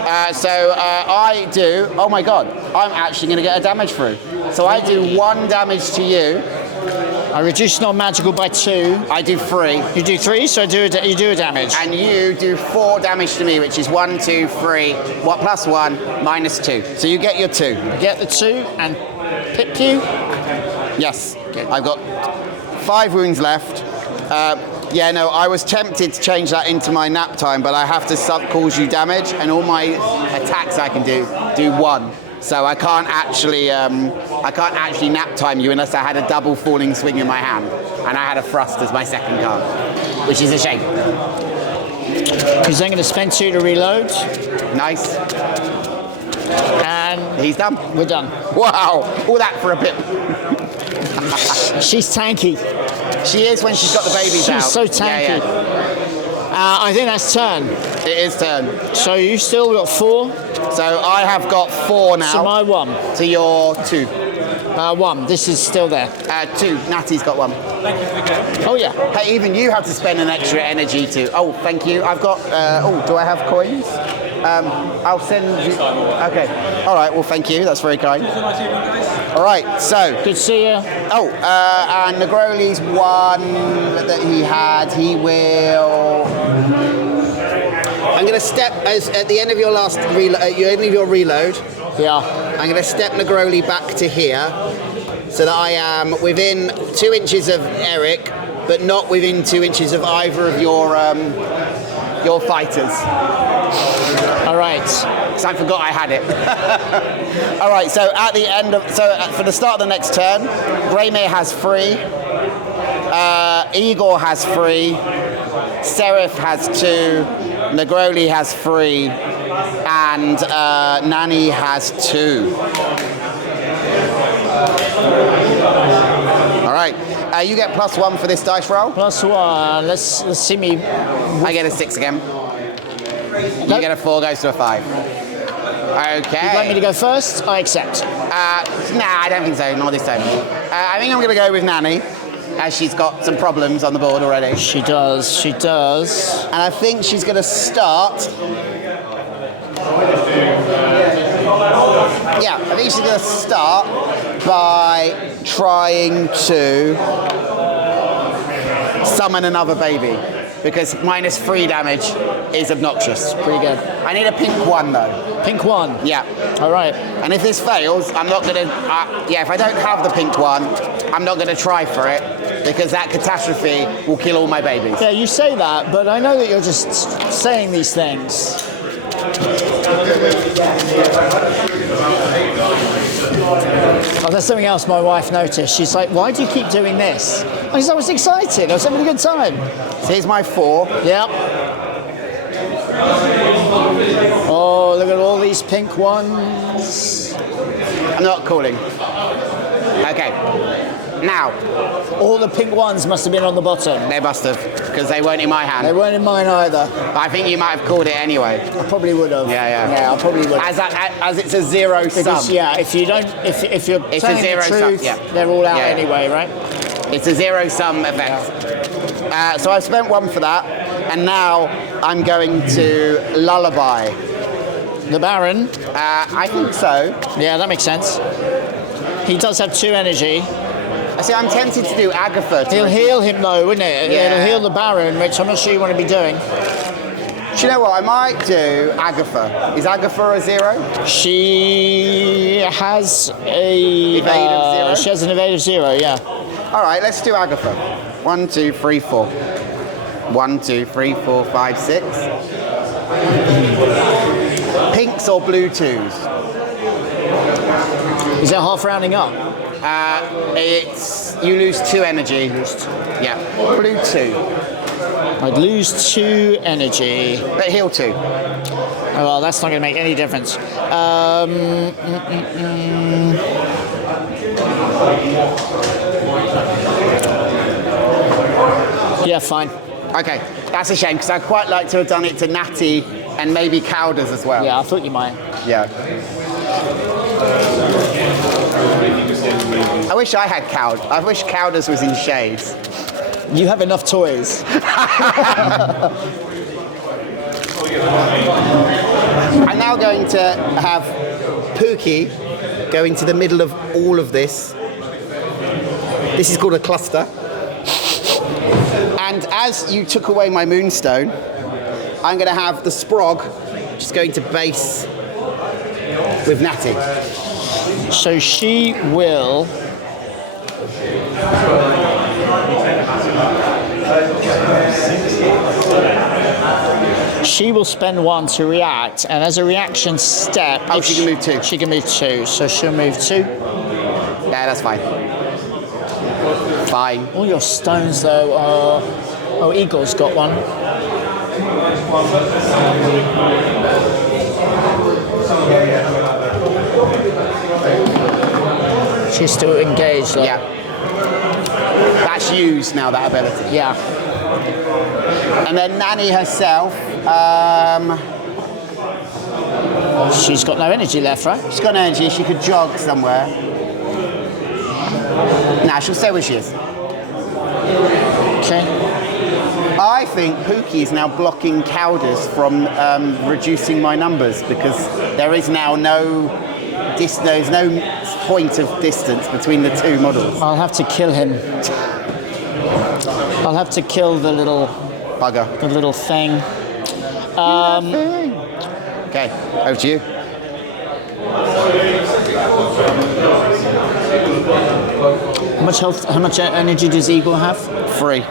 I do. Oh my god. I'm actually going to get a damage through. So I do 1 damage to you. I reduce non-magical by 2. I do 3. You do 3, so you do a damage. And you do 4 damage to me, which is 1, 2, 3. What plus 1 minus 2. So you get your 2. Get the 2 and pip you. Yes. I've got 5 wounds left. Yeah, no, I was tempted to change that into my nap time, but I have to cause you damage, and all my attacks I can do 1. So I can't actually nap time you unless I had a double falling swing in my hand, and I had a thrust as my second card, which is a shame. Because I'm going to spend 2 to reload. Nice. And He's done. we're done. Wow, all that for a bit. She's tanky. She is when she's got the babies out. She's so tanky. I think that's turn. It is turn. So you still got 4. So I have got 4 now. So my 1. To your 2. 1. This is still there. 2. Natty's got 1. Oh yeah. Hey, even you have to spend an extra energy to. Oh, thank you. I've got. Do I have coins? I'll send you. Okay. All right. Well, thank you. That's very kind. All right. So. Good to see you. Oh, and Negroli's 1 that he had. He will. I'm going to step at the end of your last reload. At the end of your reload. Yeah. I'm going to step Negroli back to here, so that I am within 2 inches of Eric, but not within 2 inches of either of your fighters. All right. Because I forgot I had it. All right. So at the end of for the start of the next turn, Greymere has 3, Igor has 3, Seraph has 2, Negroli has 3, and Nani has 2. All right. You get +1 for this dice roll. +1. Let's see me. I get a 6 again. You get a 4, goes to a 5. Okay. You'd like me to go first? I accept. Nah, I don't think so. Not this time. I think I'm going to go with Nani, as she's got some problems on the board already. She does. She does. And I think she's going to start. Yeah, I think she's going to start by trying to summon another baby, because -3 damage is obnoxious. Pretty good. I need a pink 1 though. Pink 1. Yeah. All right. And if this fails, I'm not going to. If I don't have the pink 1, I'm not going to try for it, because that catastrophe will kill all my babies. Yeah, you say that, but I know that you're just saying these things. Oh, there's something else my wife noticed. She's like, why do you keep doing this? Because I was excited. I was having a good time. So here's my 4. Yep. Oh, look at all these pink ones. I'm not calling. Okay. Now. All the pink ones must have been on the bottom. They must have, because they weren't in my hand. They weren't in mine either. But I think you might have called it anyway. I probably would have. Yeah, I probably would. As it's a 0 sum. Yeah, if you don't, if you're It's telling a 0 the truth, sum. Yeah. they're all out Yeah. anyway, right? It's a 0 sum effect. So I've spent 1 for that, and now I'm going to lullaby. The Baron. I think so. Yeah, that makes sense. He does have 2 energy. See, I'm tempted to do Agatha. He'll heal him though, wouldn't it? Yeah. It'll heal the Baron, which I'm not sure you want to be doing. Do you know what? I might do Agatha. Is Agatha a 0? She has a Evade of 0? She has an evade of 0, yeah. All right, let's do Agatha. 1, 2, 3, 4. 1, 2, 3, 4, 5, 6. Pinks or blue 2s? Is that half rounding up? It's you lose 2 energy. Yeah, blue 2. I'd lose 2 energy. But heal 2. Oh, well, that's not going to make any difference. Yeah, fine. Okay, that's a shame, because I'd quite like to have done it to Natty and maybe Cowders as well. Yeah, I thought you might. Yeah. I wish I had Cowd. I wish Cowders was in shades. You have enough toys. I'm now going to have Pookie go into the middle of all of this. This is called a cluster. And as you took away my Moonstone, I'm going to have the Sprog just going to base with Natty. So she will... She will spend 1 to react, and as a reaction step... Oh, she can move 2. She can move 2, so she'll move 2. Yeah, that's fine. Fine. All your stones, though, are... Oh, Eagle's got 1. She's still engaged, though. Yeah. That's used now, that ability. Yeah. And then Nanny herself, She's got no energy left, right? she's got energy, she could jog somewhere. Nah, she'll stay where she is. Okay. I think Pookie is now blocking Cowders from reducing my numbers because there is now there's no point of distance between the two models. I'll have to kill him. I'll have to kill the little Bugger. thing. Okay, over to you. How much health? How much energy does Eagle have? 3. 3.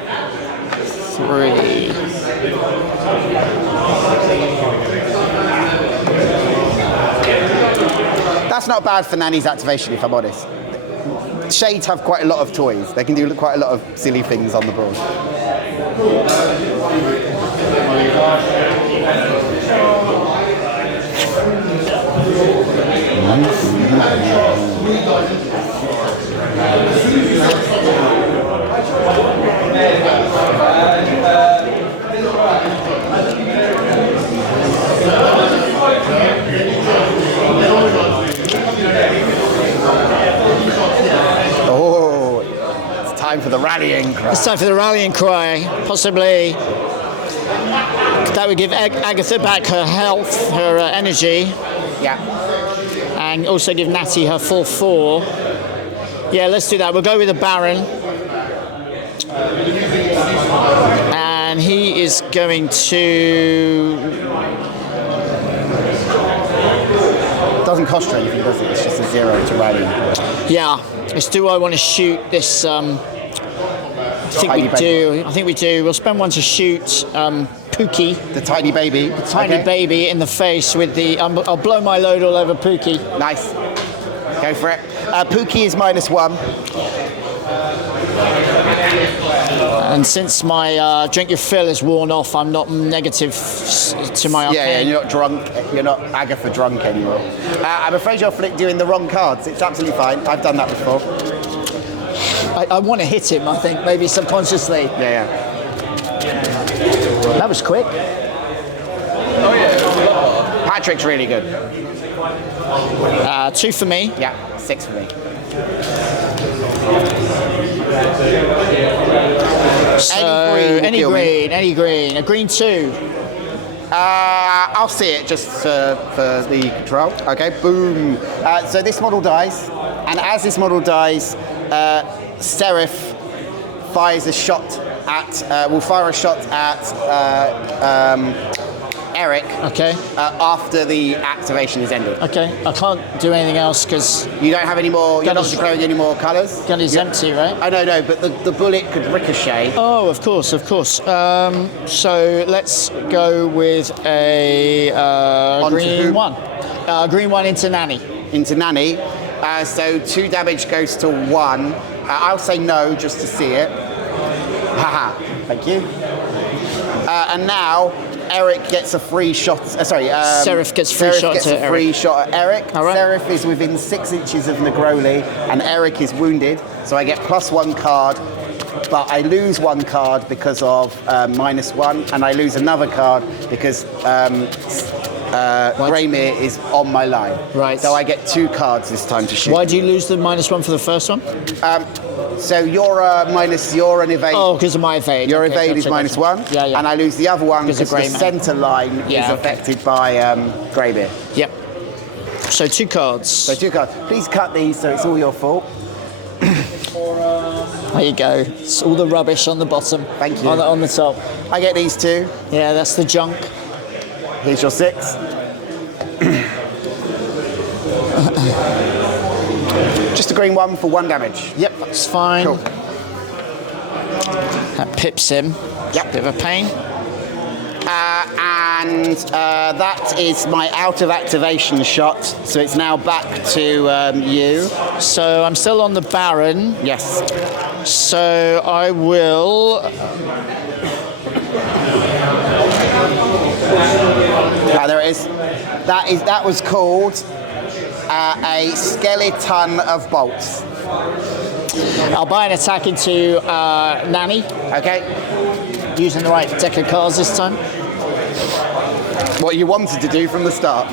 That's not bad for Nanny's activation, if I'm honest. Shades have quite a lot of toys. They can do quite a lot of silly things on the board. Oh, it's time for the rallying cry. It's time for the rallying cry. Possibly that would give Agatha back her health, her energy, Yeah. and also give Natty her full 4. Yeah, let's do that. We'll go with the Baron. And he is going to... Doesn't cost you anything, does it? It's just a 0 to rally. Yeah. It's do I want to shoot this... I think Tiny we baby. do. I think we do. We'll spend one to shoot Pookie, The tiny baby. tiny Okay. baby, in the face with the... I'll blow my load all over Pookie. Nice. Go for it. Pookie is -1. And since my drink your fill is worn off, I'm not negative to my arcane. Yeah, you're not drunk. You're not Agatha drunk anymore. I'm afraid you're doing the wrong cards. It's absolutely fine. I've done that before. I want to hit him, I think, maybe subconsciously. Yeah, That was quick. yeah. Patrick's really good. 2 for me. Yeah, 6 for me. So, Any green will any green. A green 2. I'll see it just for the control. Okay, boom. So this model dies, and as this model dies, Seraph fires a shot at. Will fire a shot at Eric. Okay. After the activation is ended. Okay. I can't do anything else because You don't have any more. You're Gun not is- declaring any more colours. gun is empty, right? I know, but the bullet could ricochet. Oh, of course, of course. So let's go with a Onto green who? 1. Green 1 into Nanny. Into Nanny. So 2 damage goes to 1. I'll say no just to see it. Haha. Thank you. And now Eric gets a free shot. Seraph gets free Seraph shot gets to a free Eric. shot at Eric. All right. Seraph is within 6 inches of Negroli, and Eric is wounded. So I get +1 card, but I lose 1 card because of -1, and I lose another card because Greymere is on my line. Right. So I get 2 cards this time to shoot. Why do you lose the -1 for the first one? So you're you're an evade. Oh, because of my evade. Your Okay, evade is gotcha, -1, gotcha. Yeah, yeah. and I lose the other one Because of because the Greymere. centre line Yeah, is okay. affected by Greybeard. Yep. So 2 cards. So 2 cards. Please cut these so it's all your fault. There you go. It's all the rubbish on the bottom. Thank you. On the top. I get these 2. Yeah, that's the junk. Here's your 6. Just a green 1 for 1 damage. Yep, that's fine. Cool. That pips him. Yep. Bit of a pain. And that is my out of activation shot. So it's now back to you. So I'm still on the Baron. Yes. So I will. There it is. That was called a skeleton of bolts. I'll buy an attack into Nanny, Okay. using the right deck of cards this time. What you wanted to do from the start.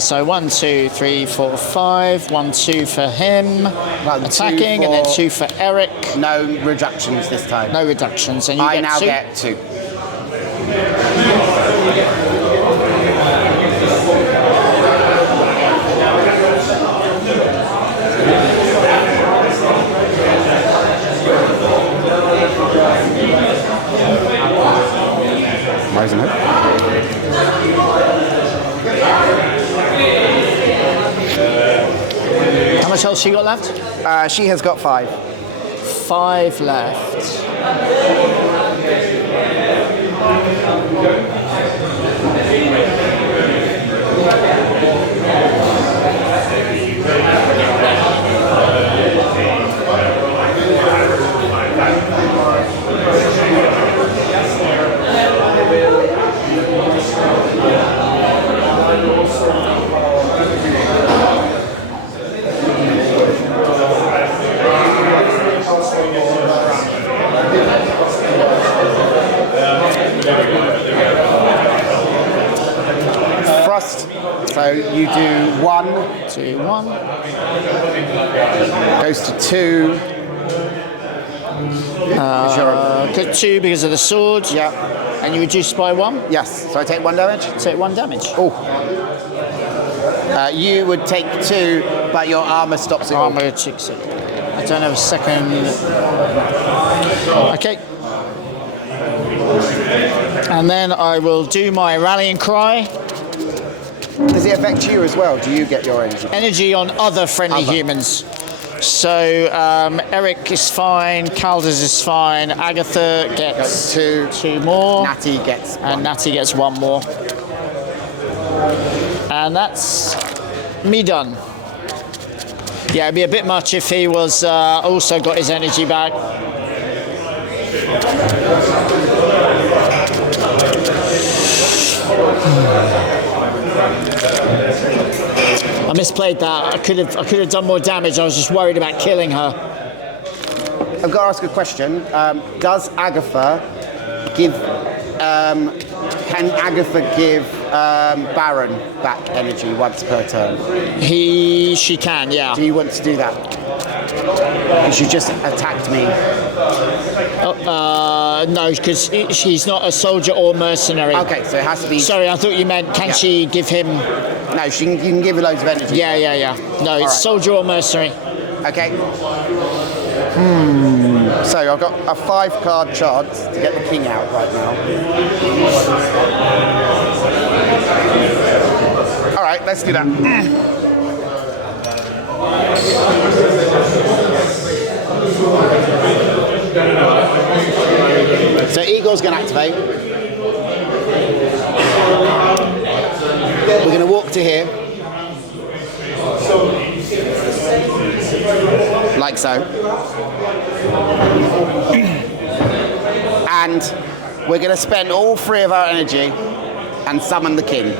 So 1, 2, 3, 4, 5. 1, 2 for him, attacking, and then 2 for Eric. No reductions this time. No reductions, and you I get now 2. get 2. Rising up. How much else she got left? She has got 5. 5 left. Frost. So you do 1, 2, 1. goes to 2. Get 2 because of the sword. Yeah. And you reduce by 1. Yes. So I take 1 damage. Take 1 damage. Oh. You would take 2, but your armor stops it. Armor chicks it. I don't have a second. Okay. And then I will do my rallying cry. Does it affect you as well? Do you get your energy? Energy on other friendly humans. So Eric is fine, Calders is fine, Agatha gets 2. 2 more, Natty gets 1. and Natty gets 1 more. And that's me done. Yeah, it'd be a bit much if he was also got his energy back. I misplayed that. I could have done more damage. I was just worried about killing her. I've got to ask a question. Does Agatha give? Can Agatha give Baron back energy once per turn? She can, yeah. Do you want to do that? Because you just attacked me. No, because she's not a soldier or mercenary. Okay, so it has to be. Sorry, I thought you meant can she give him? No, you can give her loads of energy. Yeah. No, it's right. soldier or mercenary. Okay. So I've got a 5-card chance to get the king out right now. All right, let's do that. So Eagle's going to activate. We're going to walk to here. Like so. And we're going to spend all 3 of our energy and summon the king.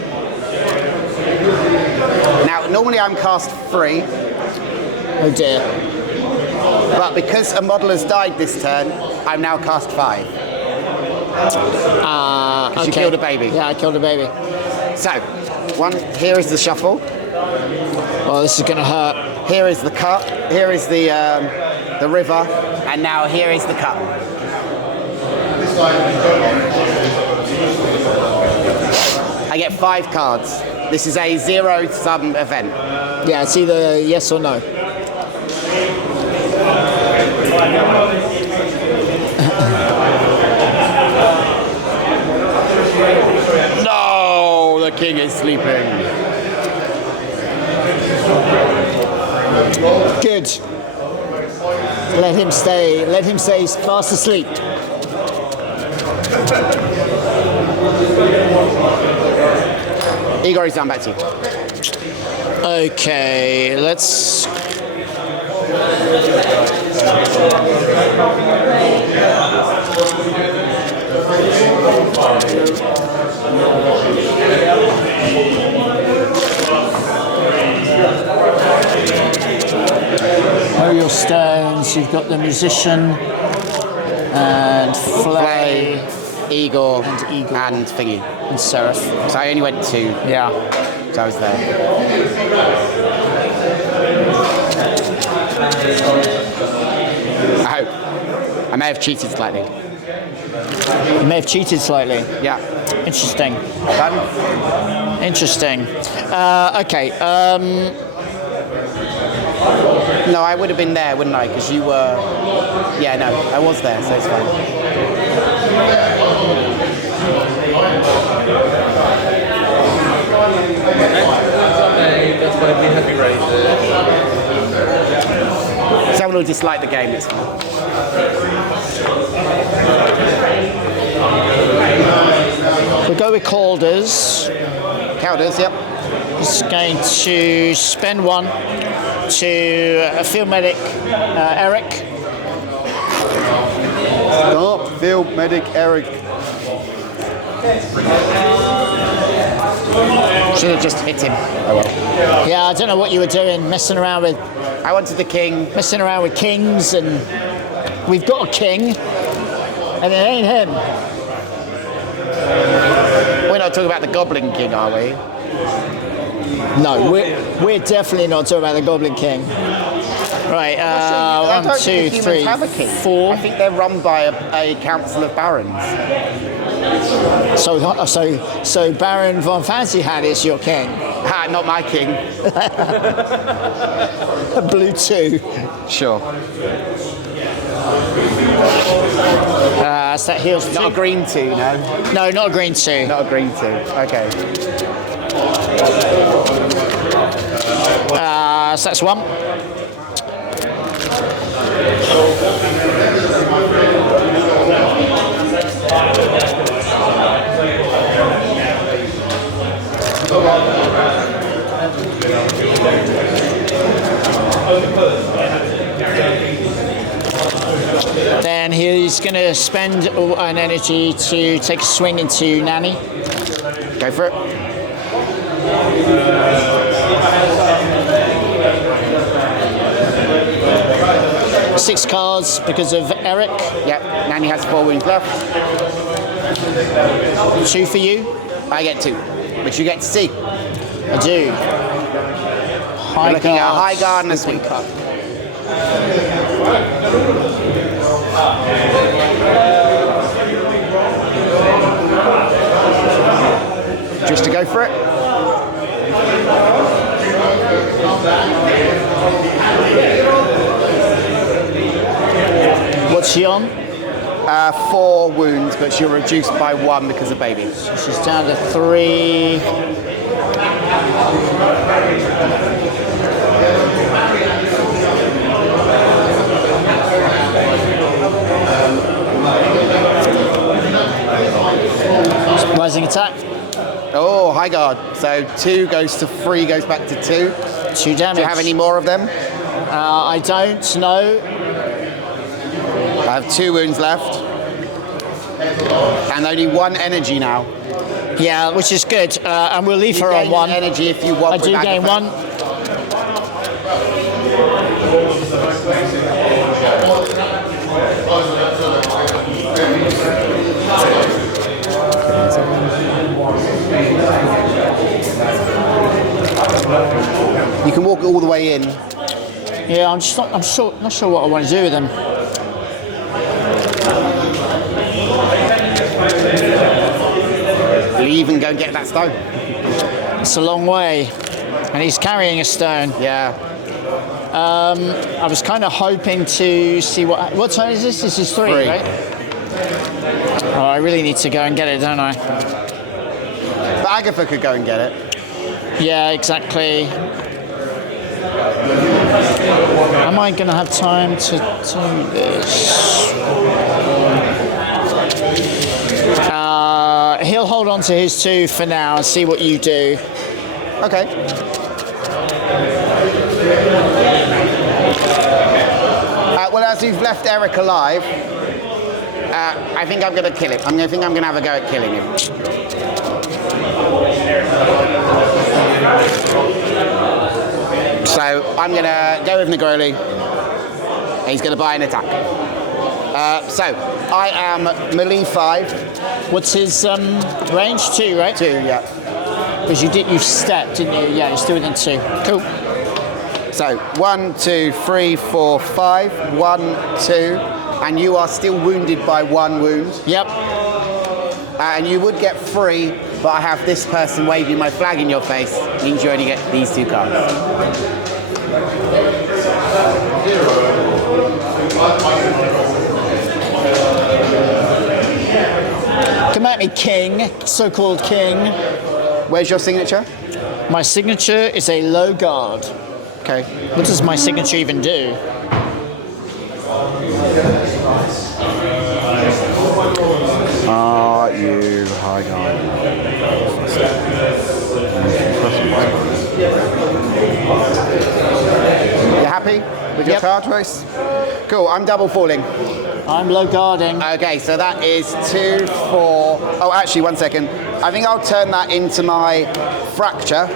Now, normally I'm cast 3. Oh dear. But because a model has died this turn, I'm now cast 5. Okay. You killed a baby. Yeah, I killed a baby. So, here is the shuffle. Oh, this is gonna hurt. Here is the cut. Here is the river. And now here is the cut. I get 5 cards. This is a 0-sum event. Yeah, it's either yes or no. No, the king is sleeping. Good. Let him stay fast asleep. Igor is down back to you. Okay, let's. Aerial stones. You've got the musician and Flay Igor, and Igor and Thingy. and Seraph. So I only went 2. Yeah. So I was there. I hope. I may have cheated slightly. You may have cheated slightly. Yeah. Interesting. Done? Interesting. Okay. No, I would have been there, wouldn't I? Because you were... Yeah, no, I was there, so it's fine. That's why we happy raisers. Someone will dislike the game, it's fine. We'll go with Calders. Calders, yep. He's going to spend 1 to field medic Eric. Stop, field medic Eric. Should have just hit him. Oh well. Yeah, I don't know what you were doing, messing around with kings, and we've got a king, and it ain't him. We're not talking about the Goblin King, are we? No, we're definitely not talking about the Goblin King. Right, I 1, don't 2, think humans 3, have a king. 4. I think they're run by a council of barons. So Baron von Fancyhat is your king. Ha, not my king. Blue 2. Sure. So that heals 2. Not a green 2, no? No, not a green 2. Not a green 2. Okay. So that's 1. Then he's going to spend an energy to take a swing into Nanny. Go for it. Six cards because of Eric. Yep, Nanny has 4 wounds left. 2 for you. I get 2, which you get to see. I do. We're looking at a high guard and a swing card. Just to go for it. What's she on? 4 wounds, but she'll reduce by 1 because of baby. She's down to 3. Rising attack. Oh, high guard. So 2 goes to 3, goes back to 2. 2 damage. Do you have any more of them? I don't know. I have 2 wounds left. And only 1 energy now. Yeah, which is good. And we'll leave You her on gain 1. energy if you want. I do gain 1. You can walk all the way in. Yeah, I'm not sure what I want to do with them. Leave and go and get that stone. It's a long way, and he's carrying a stone. Yeah. I was kind of hoping to see what time is this? This is 3, 3. right? Oh, I really need to go and get it, don't I? But Agatha could go and get it. Yeah, exactly. Am I going to have time to do this? He'll hold on to his 2 for now and see what you do. Okay. Well, as we've left Eric alive, I think I'm going to kill him. I'm going to have a go at killing him. So I'm going to go with Negroli. He's going to buy an attack. So I am melee 5. What's his range? 2, right? 2, yeah. Because you stepped, didn't you? Yeah, you're still within 2. Cool. So 1, 2, 3, 4, 5. 1, 2, and you are still wounded by 1 wound. Yep. And you would get 3, but I have this person waving my flag in your face. Means you only get these 2 cards. Come at me, king. So-called king. Where's your signature? My signature is a low guard. Okay. What does my signature even do? Are you high guard? You happy with your card choice? Cool, I'm double falling. I'm low guarding. Okay, so that is 2, 4. Oh, actually, 1 second. I think I'll turn that into my fracture.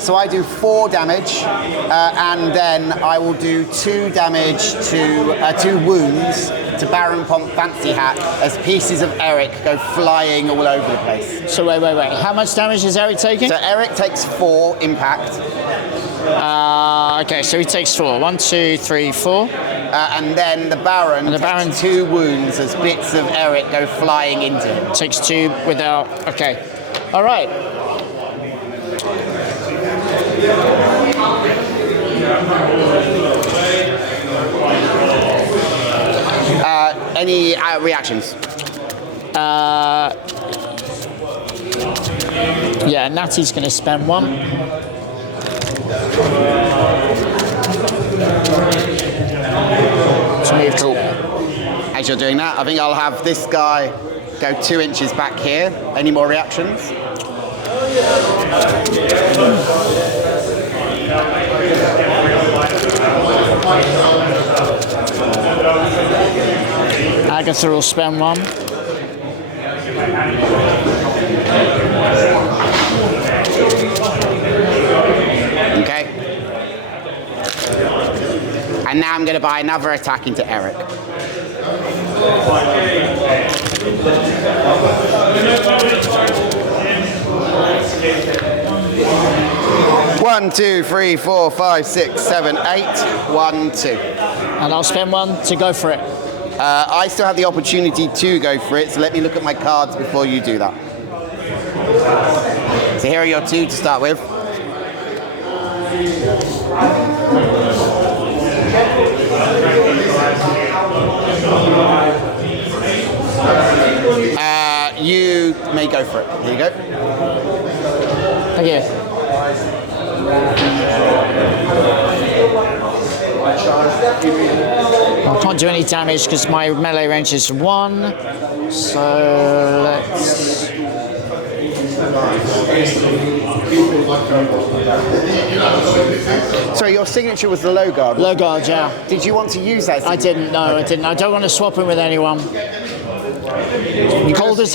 So I do 4 damage, and then I will do 2 damage to 2 wounds to Baron Pomp Fancy Hat as pieces of Eric go flying all over the place. So wait. How much damage is Eric taking? So Eric takes 4 impact. Okay, so he takes 4. 1, 2, 3, 4. And then the Baron takes 2 wounds as bits of Eric go flying into him. Takes 2 without... Okay. All right. Any reactions? Yeah, Natty's going to spend 1. To move to As you're doing that, I think I'll have this guy go 2 inches back here. Any more reactions? Agatha will spend 1. Okay. And now I'm going to buy another attack into Eric. One, 2, 3, 4, 5, 6, 7, 8. 1, 2. And I'll spend 1 to go for it. I still have the opportunity to go for it, so let me look at my cards before you do that. So here are your 2 to start with. You may go for it. Here you go. Thank you. I can't do any damage because my melee range is 1. So let's... Sorry, your signature was the low guard. Low guard, yeah. Did you want to use that? I didn't, no, I didn't. I don't want to swap him with anyone. Caldus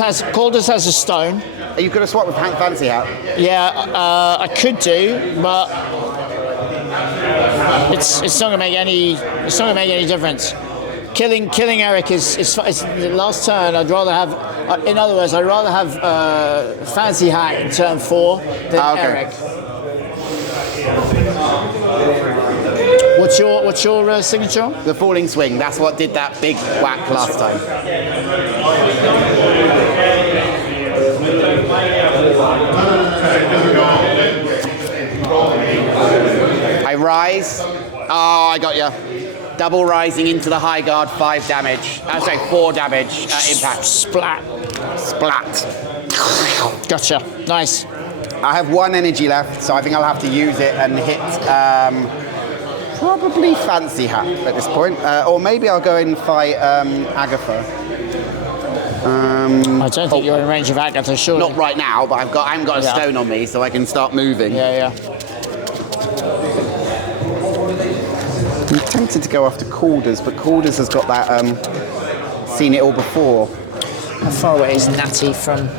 has a stone. You could have swapped with Hank Fancy Hat. Yeah, I could do, but it's not gonna make any difference. Killing Eric is the last turn. I'd rather have, in other words, I'd rather have Fancy Hat in turn 4 than Eric. What's your signature? The falling swing. That's what did that big whack last time. I rise. Oh, I got you. Double rising into the high guard, 5 damage. Sorry, 4 damage impact. Splat. Gotcha. Nice. I have 1 energy left, so I think I'll have to use it and hit probably Fancy Hat at this point. Or maybe I'll go and fight Agatha. I don't think you're in range of Agatha, sure. Not right now, but I haven't got a stone on me, so I can start moving. Yeah. I'm tempted to go after Calders, but Calders has got that seen it all before. How far away is Natty from?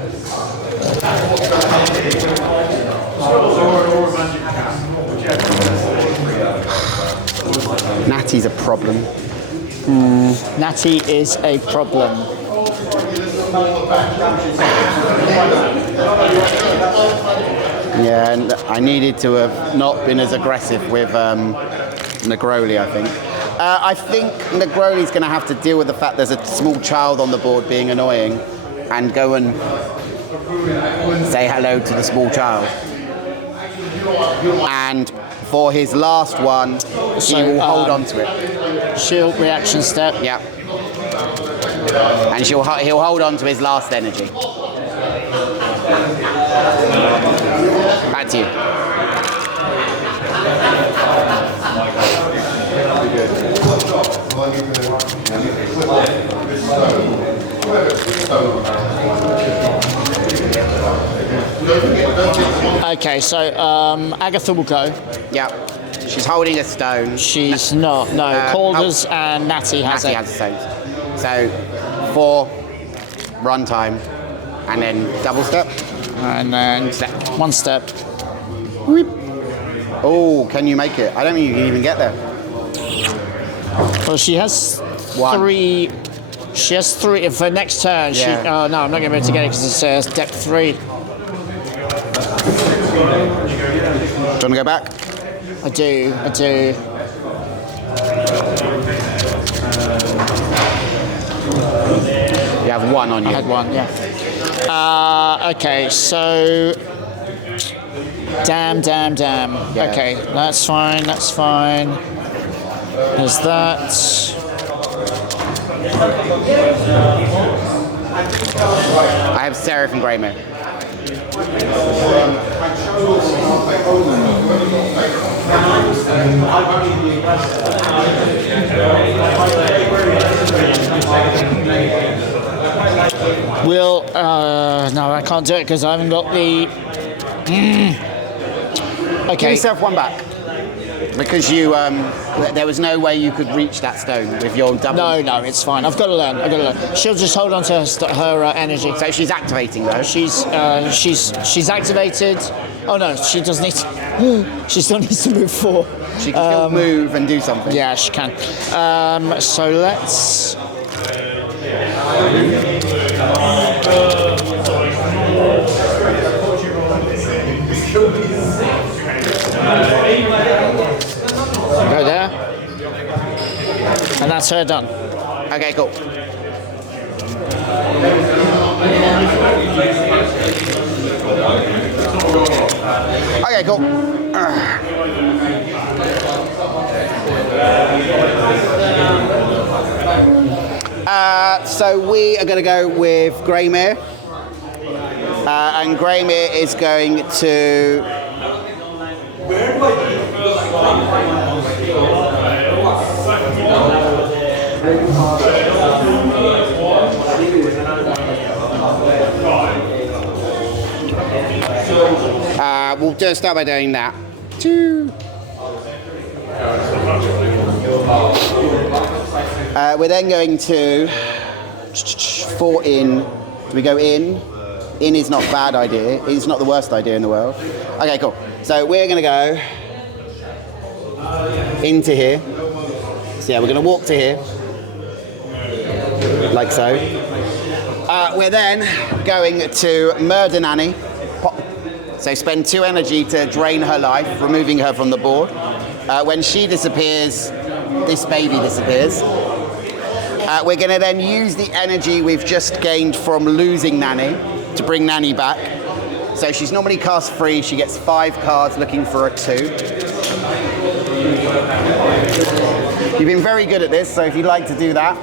Natty's a problem. Natty is a problem. Yeah, and I needed to have not been as aggressive with Negroli, I think. I think Negroli's going to have to deal with the fact there's a small child on the board being annoying and go and say hello to the small child. And for his last one, he will hold on to it. Shield reaction step. Yeah. And he'll hold on to his last energy. Back to you. Okay, so Agatha will go. Yeah. She's holding a stone. She's not. No, Calders and Natty has Natty it. has a stone. So 4 run time, and then double step. And then one step. Whip. Oh, can you make it? I don't think you can even get there. Well, she has 1. 3. She has 3 for next turn. Yeah. She, no, I'm not going to be able to get it because it says depth 3. Do you want to go back? I do. You have 1 on you. I had 1, yeah. Okay, so. Damn. Yeah. Okay, that's fine. There's that. I have Seraph and Greymare. Will no, I can't do it because I haven't got the. Give Okay. yourself 1 back. Because you, there was no way you could reach that stone with your double. No, it's fine. I've got to learn. She'll just hold on to her energy. So she's activating though. She's activated. Oh no, she doesn't need to. She still needs to move 4. She can still move and do something. Yeah, she can. So let's. Go there. And that's her done. Okay, cool. Okay, cool. So we are going to go with Greymare. And Greymare is going to... we'll just start by doing that. 2. We're then going to 4 in. Do we go in? In is not a bad idea. It's not the worst idea in the world. Okay, cool. So we're going to go into here. So yeah, we're going to walk to here. Like so. We're then going to murder Nanny. Pop. So spend 2 energy to drain her life, removing her from the board. When she disappears, this baby disappears. We're going to then use the energy we've just gained from losing Nanny to bring Nanny back. So she's normally cast free. She gets 5 cards looking for a 2. You've been very good at this, so if you'd like to do that.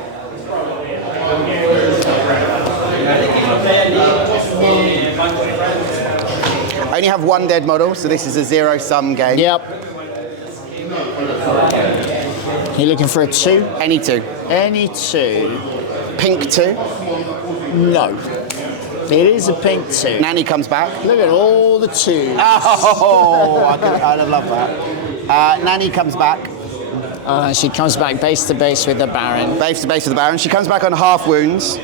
I only have 1 dead model, so this is a 0-sum game. Yep. You're looking for a 2? Any 2. Any 2? Pink 2. No. It is a pink 2. Nanny comes back. Look at all the 2s. Oh, I'd have loved that. Nanny comes back. She comes back base to base with the Baron. Base to base with the Baron. She comes back on half wounds.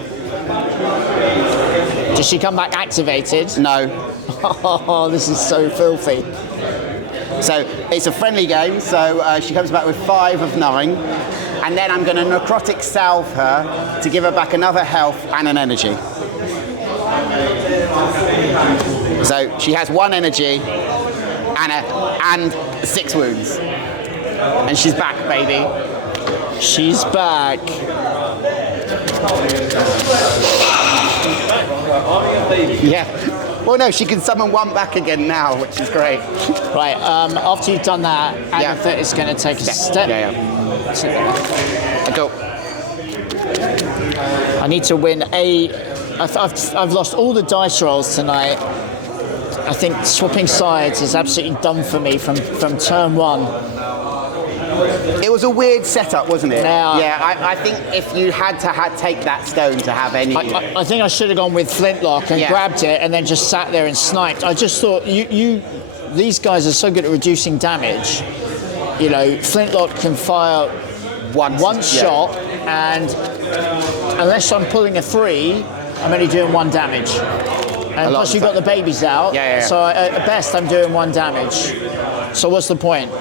Does she come back activated? No. Oh, this is so filthy. So it's a friendly game, so she comes back with 5 of 9. And then I'm going to necrotic salve her to give her back another health and an energy. So she has 1 energy and 6 wounds. And she's back, baby. She's back. Yeah. Well, no, she can summon 1 back again now, which is great. Right, after you've done that, Agatha is going to take a step. Yeah. Go. I need to win I've lost all the dice rolls tonight. I think swapping sides is absolutely done for me from turn 1. It was a weird setup, wasn't it? Yeah. I think if you had to take that stone to have any... I think I should have gone with Flintlock and grabbed it and then just sat there and sniped. I just thought, these guys are so good at reducing damage. You know, Flintlock can fire one shot, and unless I'm pulling a 3, I'm only doing 1 damage. And plus you've got the babies out, so at best I'm doing 1 damage. So what's the point?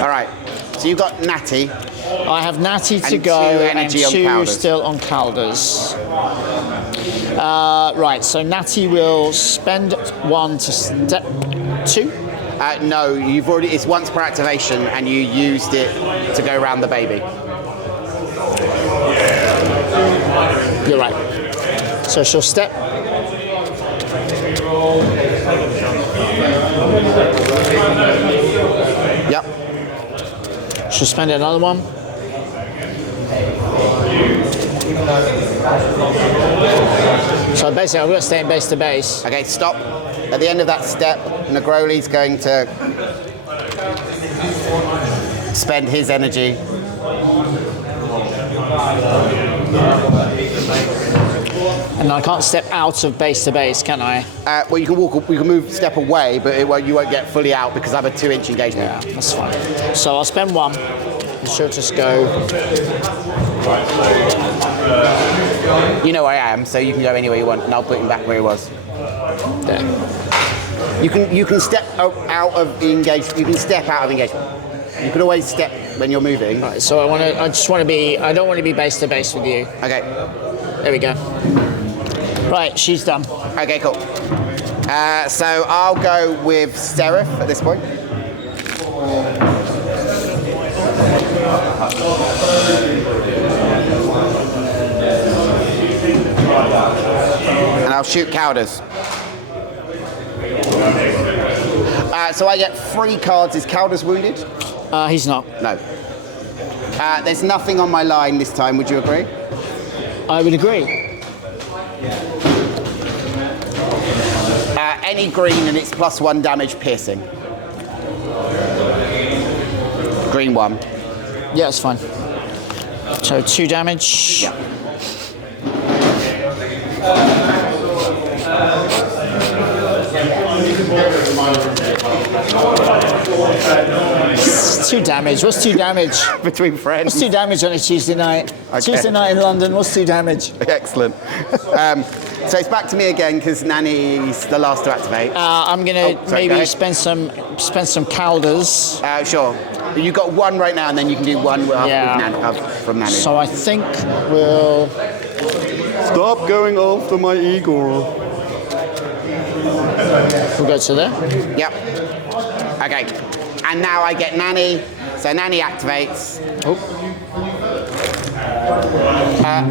All right, so you've got Natty. I have Natty to and go 2 and energy 2 on still on Calders. Right, so Natty will spend 1 to step 2. No, you've already. It's once per activation, and you used it to go around the baby. You're right. So she'll step. Yep. She'll spend another 1. So basically, I'm going to stay in base to base. Okay, stop. At the end of that step, Negroli's going to spend his energy. And I can't step out of base to base, can I? Well, you can move step away, but you won't get fully out because I have a 2-inch engagement. Yeah, that's fine. So I'll spend 1. And she'll just go. You know where I am, so you can go anywhere you want, and I'll put him back where he was. There. You can step out of the engagement. You can step out of engagement. You can always step when you're moving. Right, so I don't want to be base to base with you. Okay. There we go. Right, she's done. Okay, cool. So I'll go with Seraph at this point. And I'll shoot Calders. So I get 3 cards. Is Calders wounded? He's not. No. There's nothing on my line this time, would you agree? I would agree. Any green and it's +1 damage piercing. Green 1. Yeah, it's fine. So 2 damage. Yeah. It's 2 damage. What's 2 damage? Between friends. What's 2 damage on a Tuesday night? Okay. Tuesday night in London, what's 2 damage? Excellent. So it's back to me again because Nanny's the last to activate. I'm gonna maybe spend some Calders. Sure. You got 1 right now, and then you can do 1 from Nanny. So I think we'll Stop going after my Igor. We'll go to there. Yep. Okay. And now I get Nanny. So Nanny activates. Oh.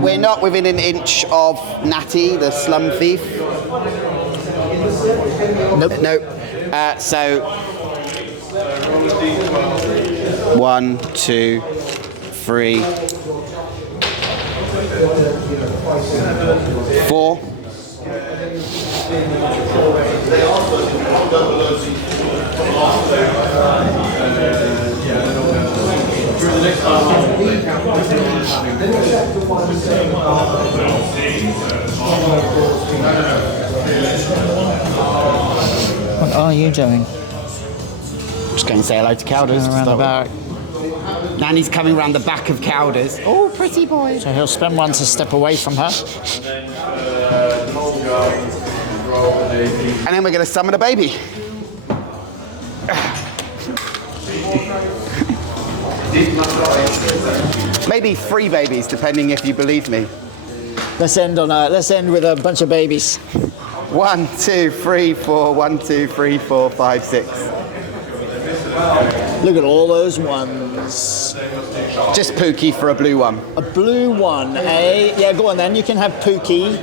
We're not within an inch of Natty, the slum thief. Nope. Nope. So 1, 2, 3, 4. What are you doing? Just Just going to say hello to Cowders. Around the back. Nanny's coming around the back of Cowders. Oh, pretty boy. So he'll spend one to step away from her. And then we're going to summon a baby. Maybe 3 babies, depending if you believe me. Let's end with a bunch of babies. 1, 2, 3, 4. 1, 2, 3, 4, 5, 6. Look at all those ones. Just Pookie for a blue one. A blue one, eh? Yeah, go on then. You can have Pookie.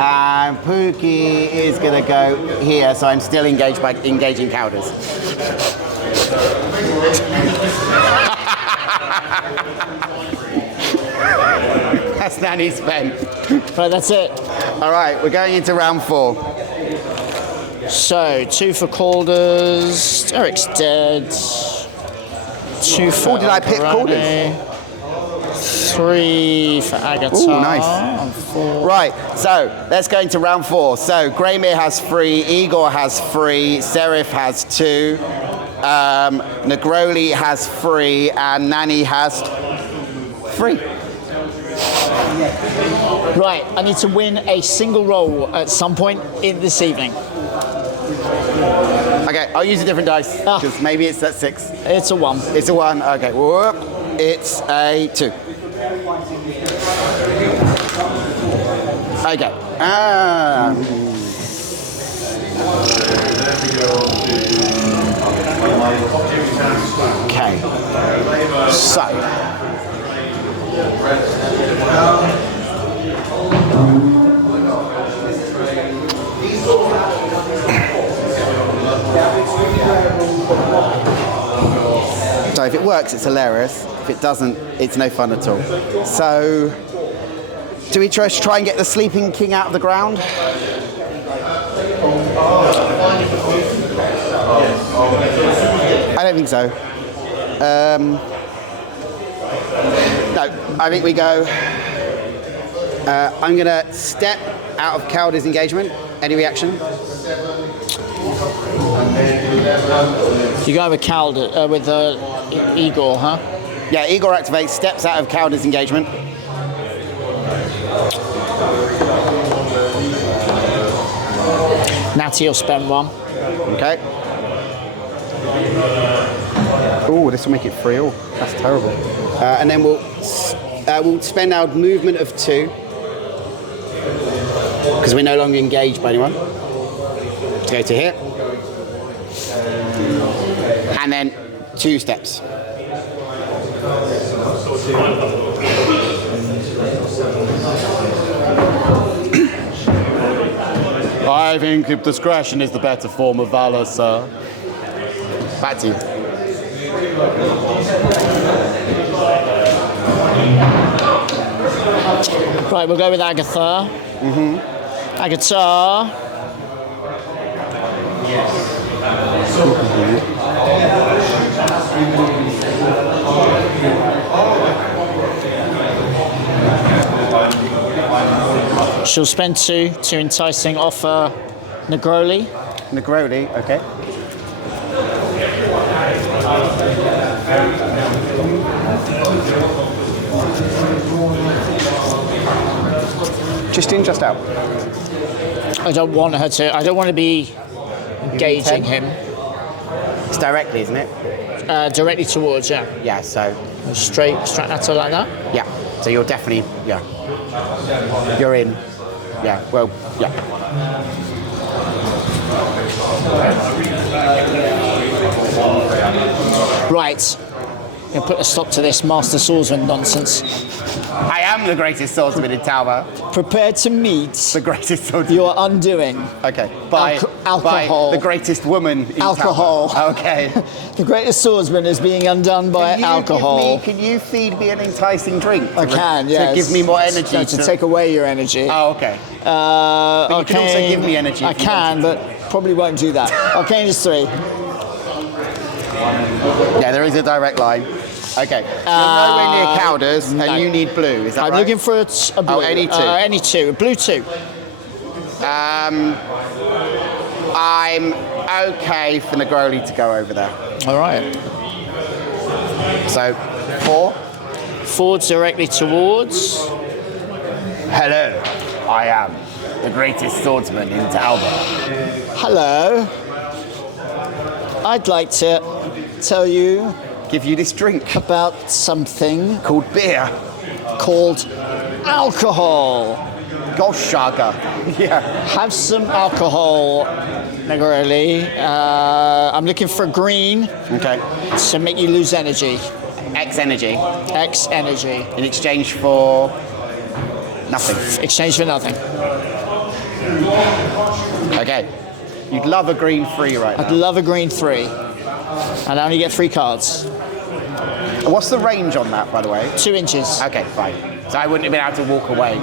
And Pookie is going to go here, so I'm still engaged by engaging Cowders. That's Nanny spent. Right, that's it. All right, we're going into round 4. So, 2 for Calders. Eric's dead. 2 for Oh, did I pick Algarani. 3 for Agatha. Ooh, nice. And 4. Right, so let's go into round 4. So Greymere has 3, Igor has 3, Serif has 2, Negroli has 3, and Nanny has 3. Right, I need to win a single roll at some point in this evening. Okay, I'll use a different dice, because maybe it's at 6. It's a 1. It's a 1, okay. Whoop. It's a 2. Okay. Okay. So. So if it works, it's hilarious. If it doesn't, it's no fun at all. So, do we try and get the Sleeping King out of the ground? I don't think so. No, I think we go. I'm going to step out of Cowder's engagement. Any reaction? You go with Calder, with Igor, huh? Yeah, Igor activates, steps out of Cowder's engagement. Natty will spend 1. Okay. Oh, this will make it 3 all. That's terrible. And then we'll spend our movement of 2 because we're no longer engaged by anyone. To go to here, and then 2 steps. I think discretion is the better form of valor, sir. Back to you. Right, we'll go with Agatha. Agatha. She'll spend 2 to enticing offer Negroli. Negroli, okay. Just in, just out. I don't want her to. I don't want to be engaging him. It's directly, isn't it? Directly towards, yeah. Yeah, so. Straight at her like that? Yeah, so you're definitely, yeah. You're in. Yeah, well, yeah. Right. We'll put a stop to this Master Swordsman nonsense. I am the greatest swordsman in Talbot. Prepare to meet The greatest swordsman. your undoing. Okay. By alcohol. By the greatest woman in Alcohol. Talbot. Okay. The greatest swordsman is being undone by alcohol. Can you feed me an enticing drink? I can, yes. To give me more energy. No, to take away your energy. Oh, okay. But you can also give me energy. I if you can, want but probably won't do that. Arcane is 3. Yeah, there is a direct line. Okay. You're nowhere near Cowders, and you need blue. Is that I'm right? looking for a blue. Oh, any 2. Any 2. A blue 2. I'm okay for Negroli to go over there. All right. So, 4. Forwards directly towards. Hello, I am the greatest swordsman in Talbot. Hello. I'd like to tell you Give you this drink about something called beer. called alcohol. Gosh, sugar. Yeah. Have some alcohol, Negroli. I'm looking for green Okay. to make you lose energy. X energy X energy. in exchange for nothing. Exchange for nothing. Okay. You'd love a green 3 right I'd now. love a green 3. And I only get 3 cards. What's the range on that, by the way? 2 inches. Okay, fine. So I wouldn't have been able to walk away.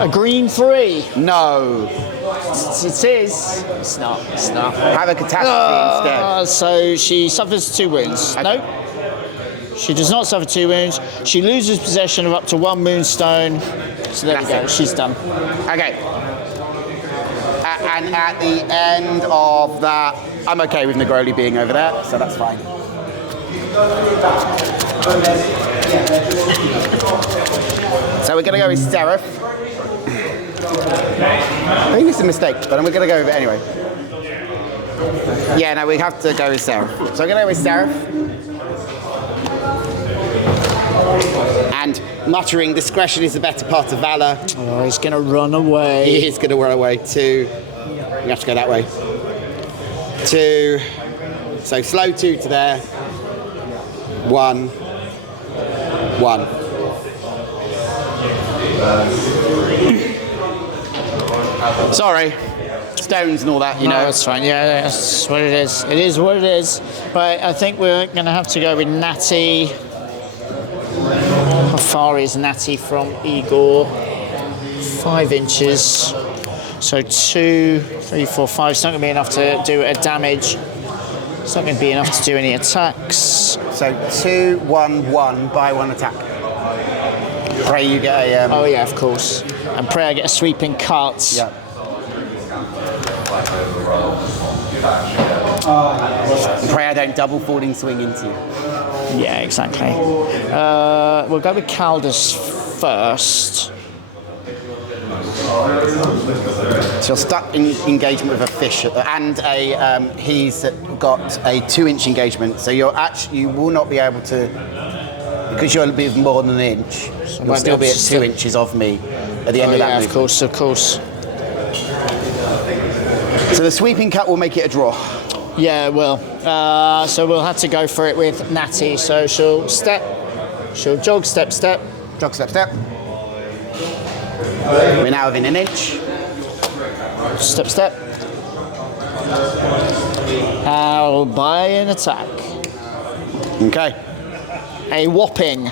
A green 3. No. It is. It's not. It's not. Have a catastrophe So she suffers 2 wounds. Okay. No. She does not suffer 2 wounds. She loses possession of up to 1 Moonstone. So there we That's go. it. She's done. instead. Okay. And at the end of that, I'm okay with Negroli being over there, so that's fine. So we're going to go with Seraph. I think it's a mistake, but we're going to go with it anyway. Yeah, no, we have to go with Seraph. So we're going to go with Seraph. And muttering, discretion is the better part of valor. Oh, he's going to run away. He is going to run away. 2. You have to go that way. 2. So slow 2 to there. 1. 1. Sorry. Stones and all that, you No, know. that's fine. Yeah, that's what it is. It is what it is. Right, I think we're going to have to go with Natty. How far is Natty from Igor? 5 inches. So 2, 3, 4, 5. It's not going to be enough to do a damage. It's not going to be enough to do any attacks. So 2, 1, 1, buy 1 attack. Pray you get a... Oh yeah, of course. And pray I get a sweeping cut. Yeah. Pray I don't double falling swing into you. Yeah, exactly. We'll go with Caldus first. So you're stuck in engagement with a fish, and he's got a 2-inch engagement. So you will not be able to, because you're a bit more than an inch. You'll won't still be be able at to 2 inches of me at the end of that Yeah, movement. of course, of course. So the sweeping cut will make it a draw. Yeah, it will. So we'll have to go for it with Natty. So she'll jog, step, step. Jog, step, step. We're now within an inch. Step, step. I'll buy an attack. Okay. A whopping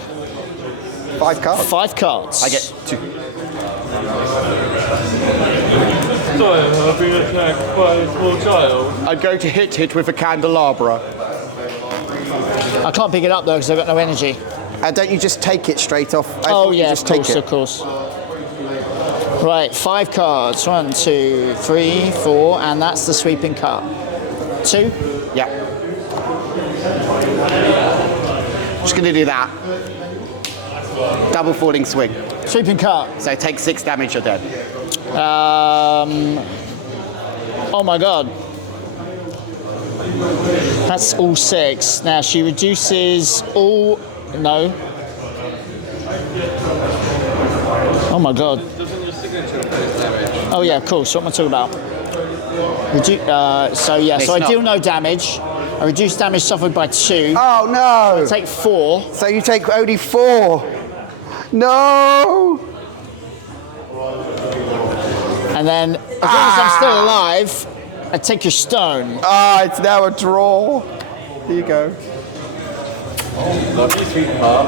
5 cards. 5 cards. I get 2. Sorry, I've been attacked by a small child. I'm going to hit with a candelabra. I can't pick it up though because I've got no energy. Don't you just take it straight off? I Oh thought you yeah, just of course, take it. of course. Right, 5 cards. 1, 2, 3, 4, and that's the sweeping cut. 2. Yeah. Just going to do that. Double falling swing. Sweeping cut. So take 6 damage, you're dead. Oh my god. That's all 6. Now she reduces all. No. Oh my god. Doesn't your signature do damage? Oh yeah, of course. What am I talking about? So yeah, It's so I not. deal no damage. I reduce damage suffered by 2. Oh no! Take 4. So you take only 4. No! And then, as long as I'm still alive, I take your stone. Ah, it's now a draw. Here you go. Lovely sweet part.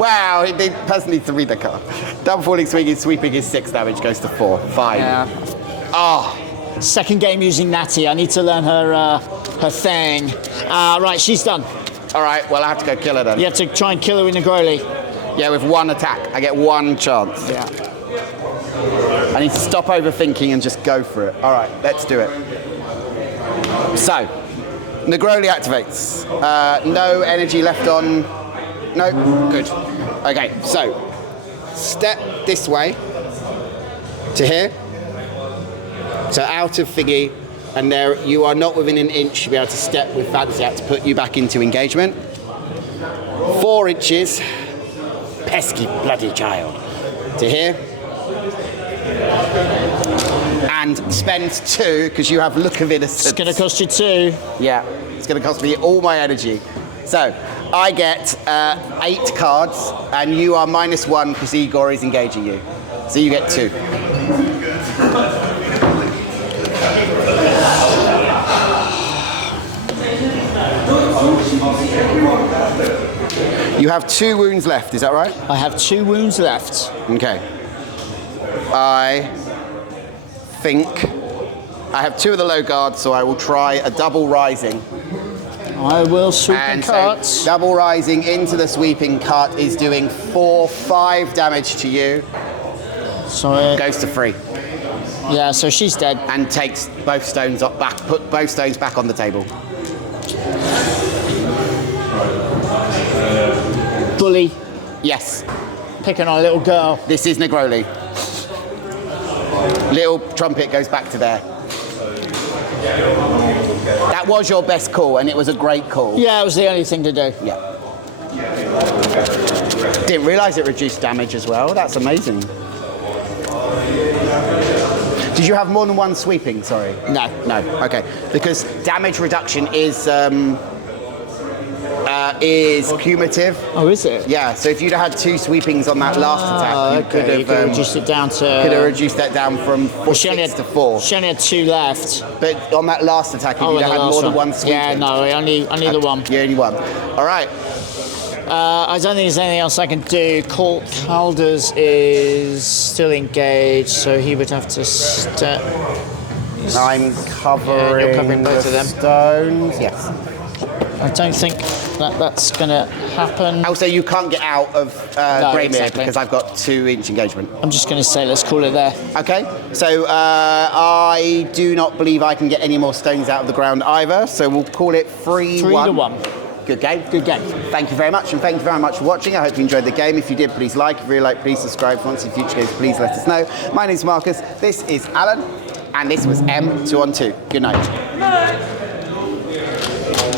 Wow, the person needs to read the card. Double falling swing is sweeping is 6 damage, goes to 4. Fine. Yeah. Ah, Second game using Natty. I need to learn her thing. Right, she's done. all right. Well, I have to go kill her then. You have to try and kill her with Negroli. Yeah, with 1 attack, I get 1 chance. Yeah. I need to stop overthinking and just go for it. All right, let's do it. So, Negroli activates. No energy left on. No, good. Okay, so step this way to here. So out of Figgy, and there you are not within an inch to be able to step with Fancy Act to put you back into engagement. 4 inches. Pesky bloody child. To here. And spend 2 because you have look of innocence. It's going to cost you 2. Yeah, it's going to cost me all my energy. So I get 8 cards, and you are -1 because Igor is engaging you. So you get 2. You have 2 wounds left, is that right? I have 2 wounds left. Okay. I think I have 2 of the low guards, so I will try a double rising. I will sweep And the carts. so double rising into the sweeping cart is doing 4-5 damage to you. So Goes to 3 yeah, so she's dead. and takes both stones up back. Put both stones back on the table. Bully, Yes, picking on a little girl. this is Negroli. Little trumpet goes back to there. That was your best call, and it was a great call. Yeah, it was the only thing to do. Yeah. Didn't realise it reduced damage as well. That's amazing. Did you have more than 1 sweeping? Sorry. No. No. Okay. Because damage reduction is cumulative. Oh, is it? Yeah. So if you'd had 2 sweepings on that last attack, you could Okay, you could have reduce it down to... could have reduced that down from she only 6 had to 4. She only had 2 left. But on that last attack, if Oh, you'd the have had last more than one. 1 sweeping. Yeah, no, only the one. You only one. All right. I don't think there's anything else I can do. Colt Calders is still engaged, so he would have to step. I'm covering, you're covering both the of them. stones. Yes. I don't think that's going to happen. Also, you can't get out of Greymere exactly. because I've got 2-inch engagement. I'm just going to say let's call it there. Okay, so I do not believe I can get any more stones out of the ground either, so we'll call it 3-1. 3-1. Good game. Good game. Thank you very much, and thank you very much for watching. I hope you enjoyed the game. If you did, please like. If you really like, please subscribe. If you want to see future games, please let us know. My name's Marcus. This is Alan, and this was M2 on 2. Good night.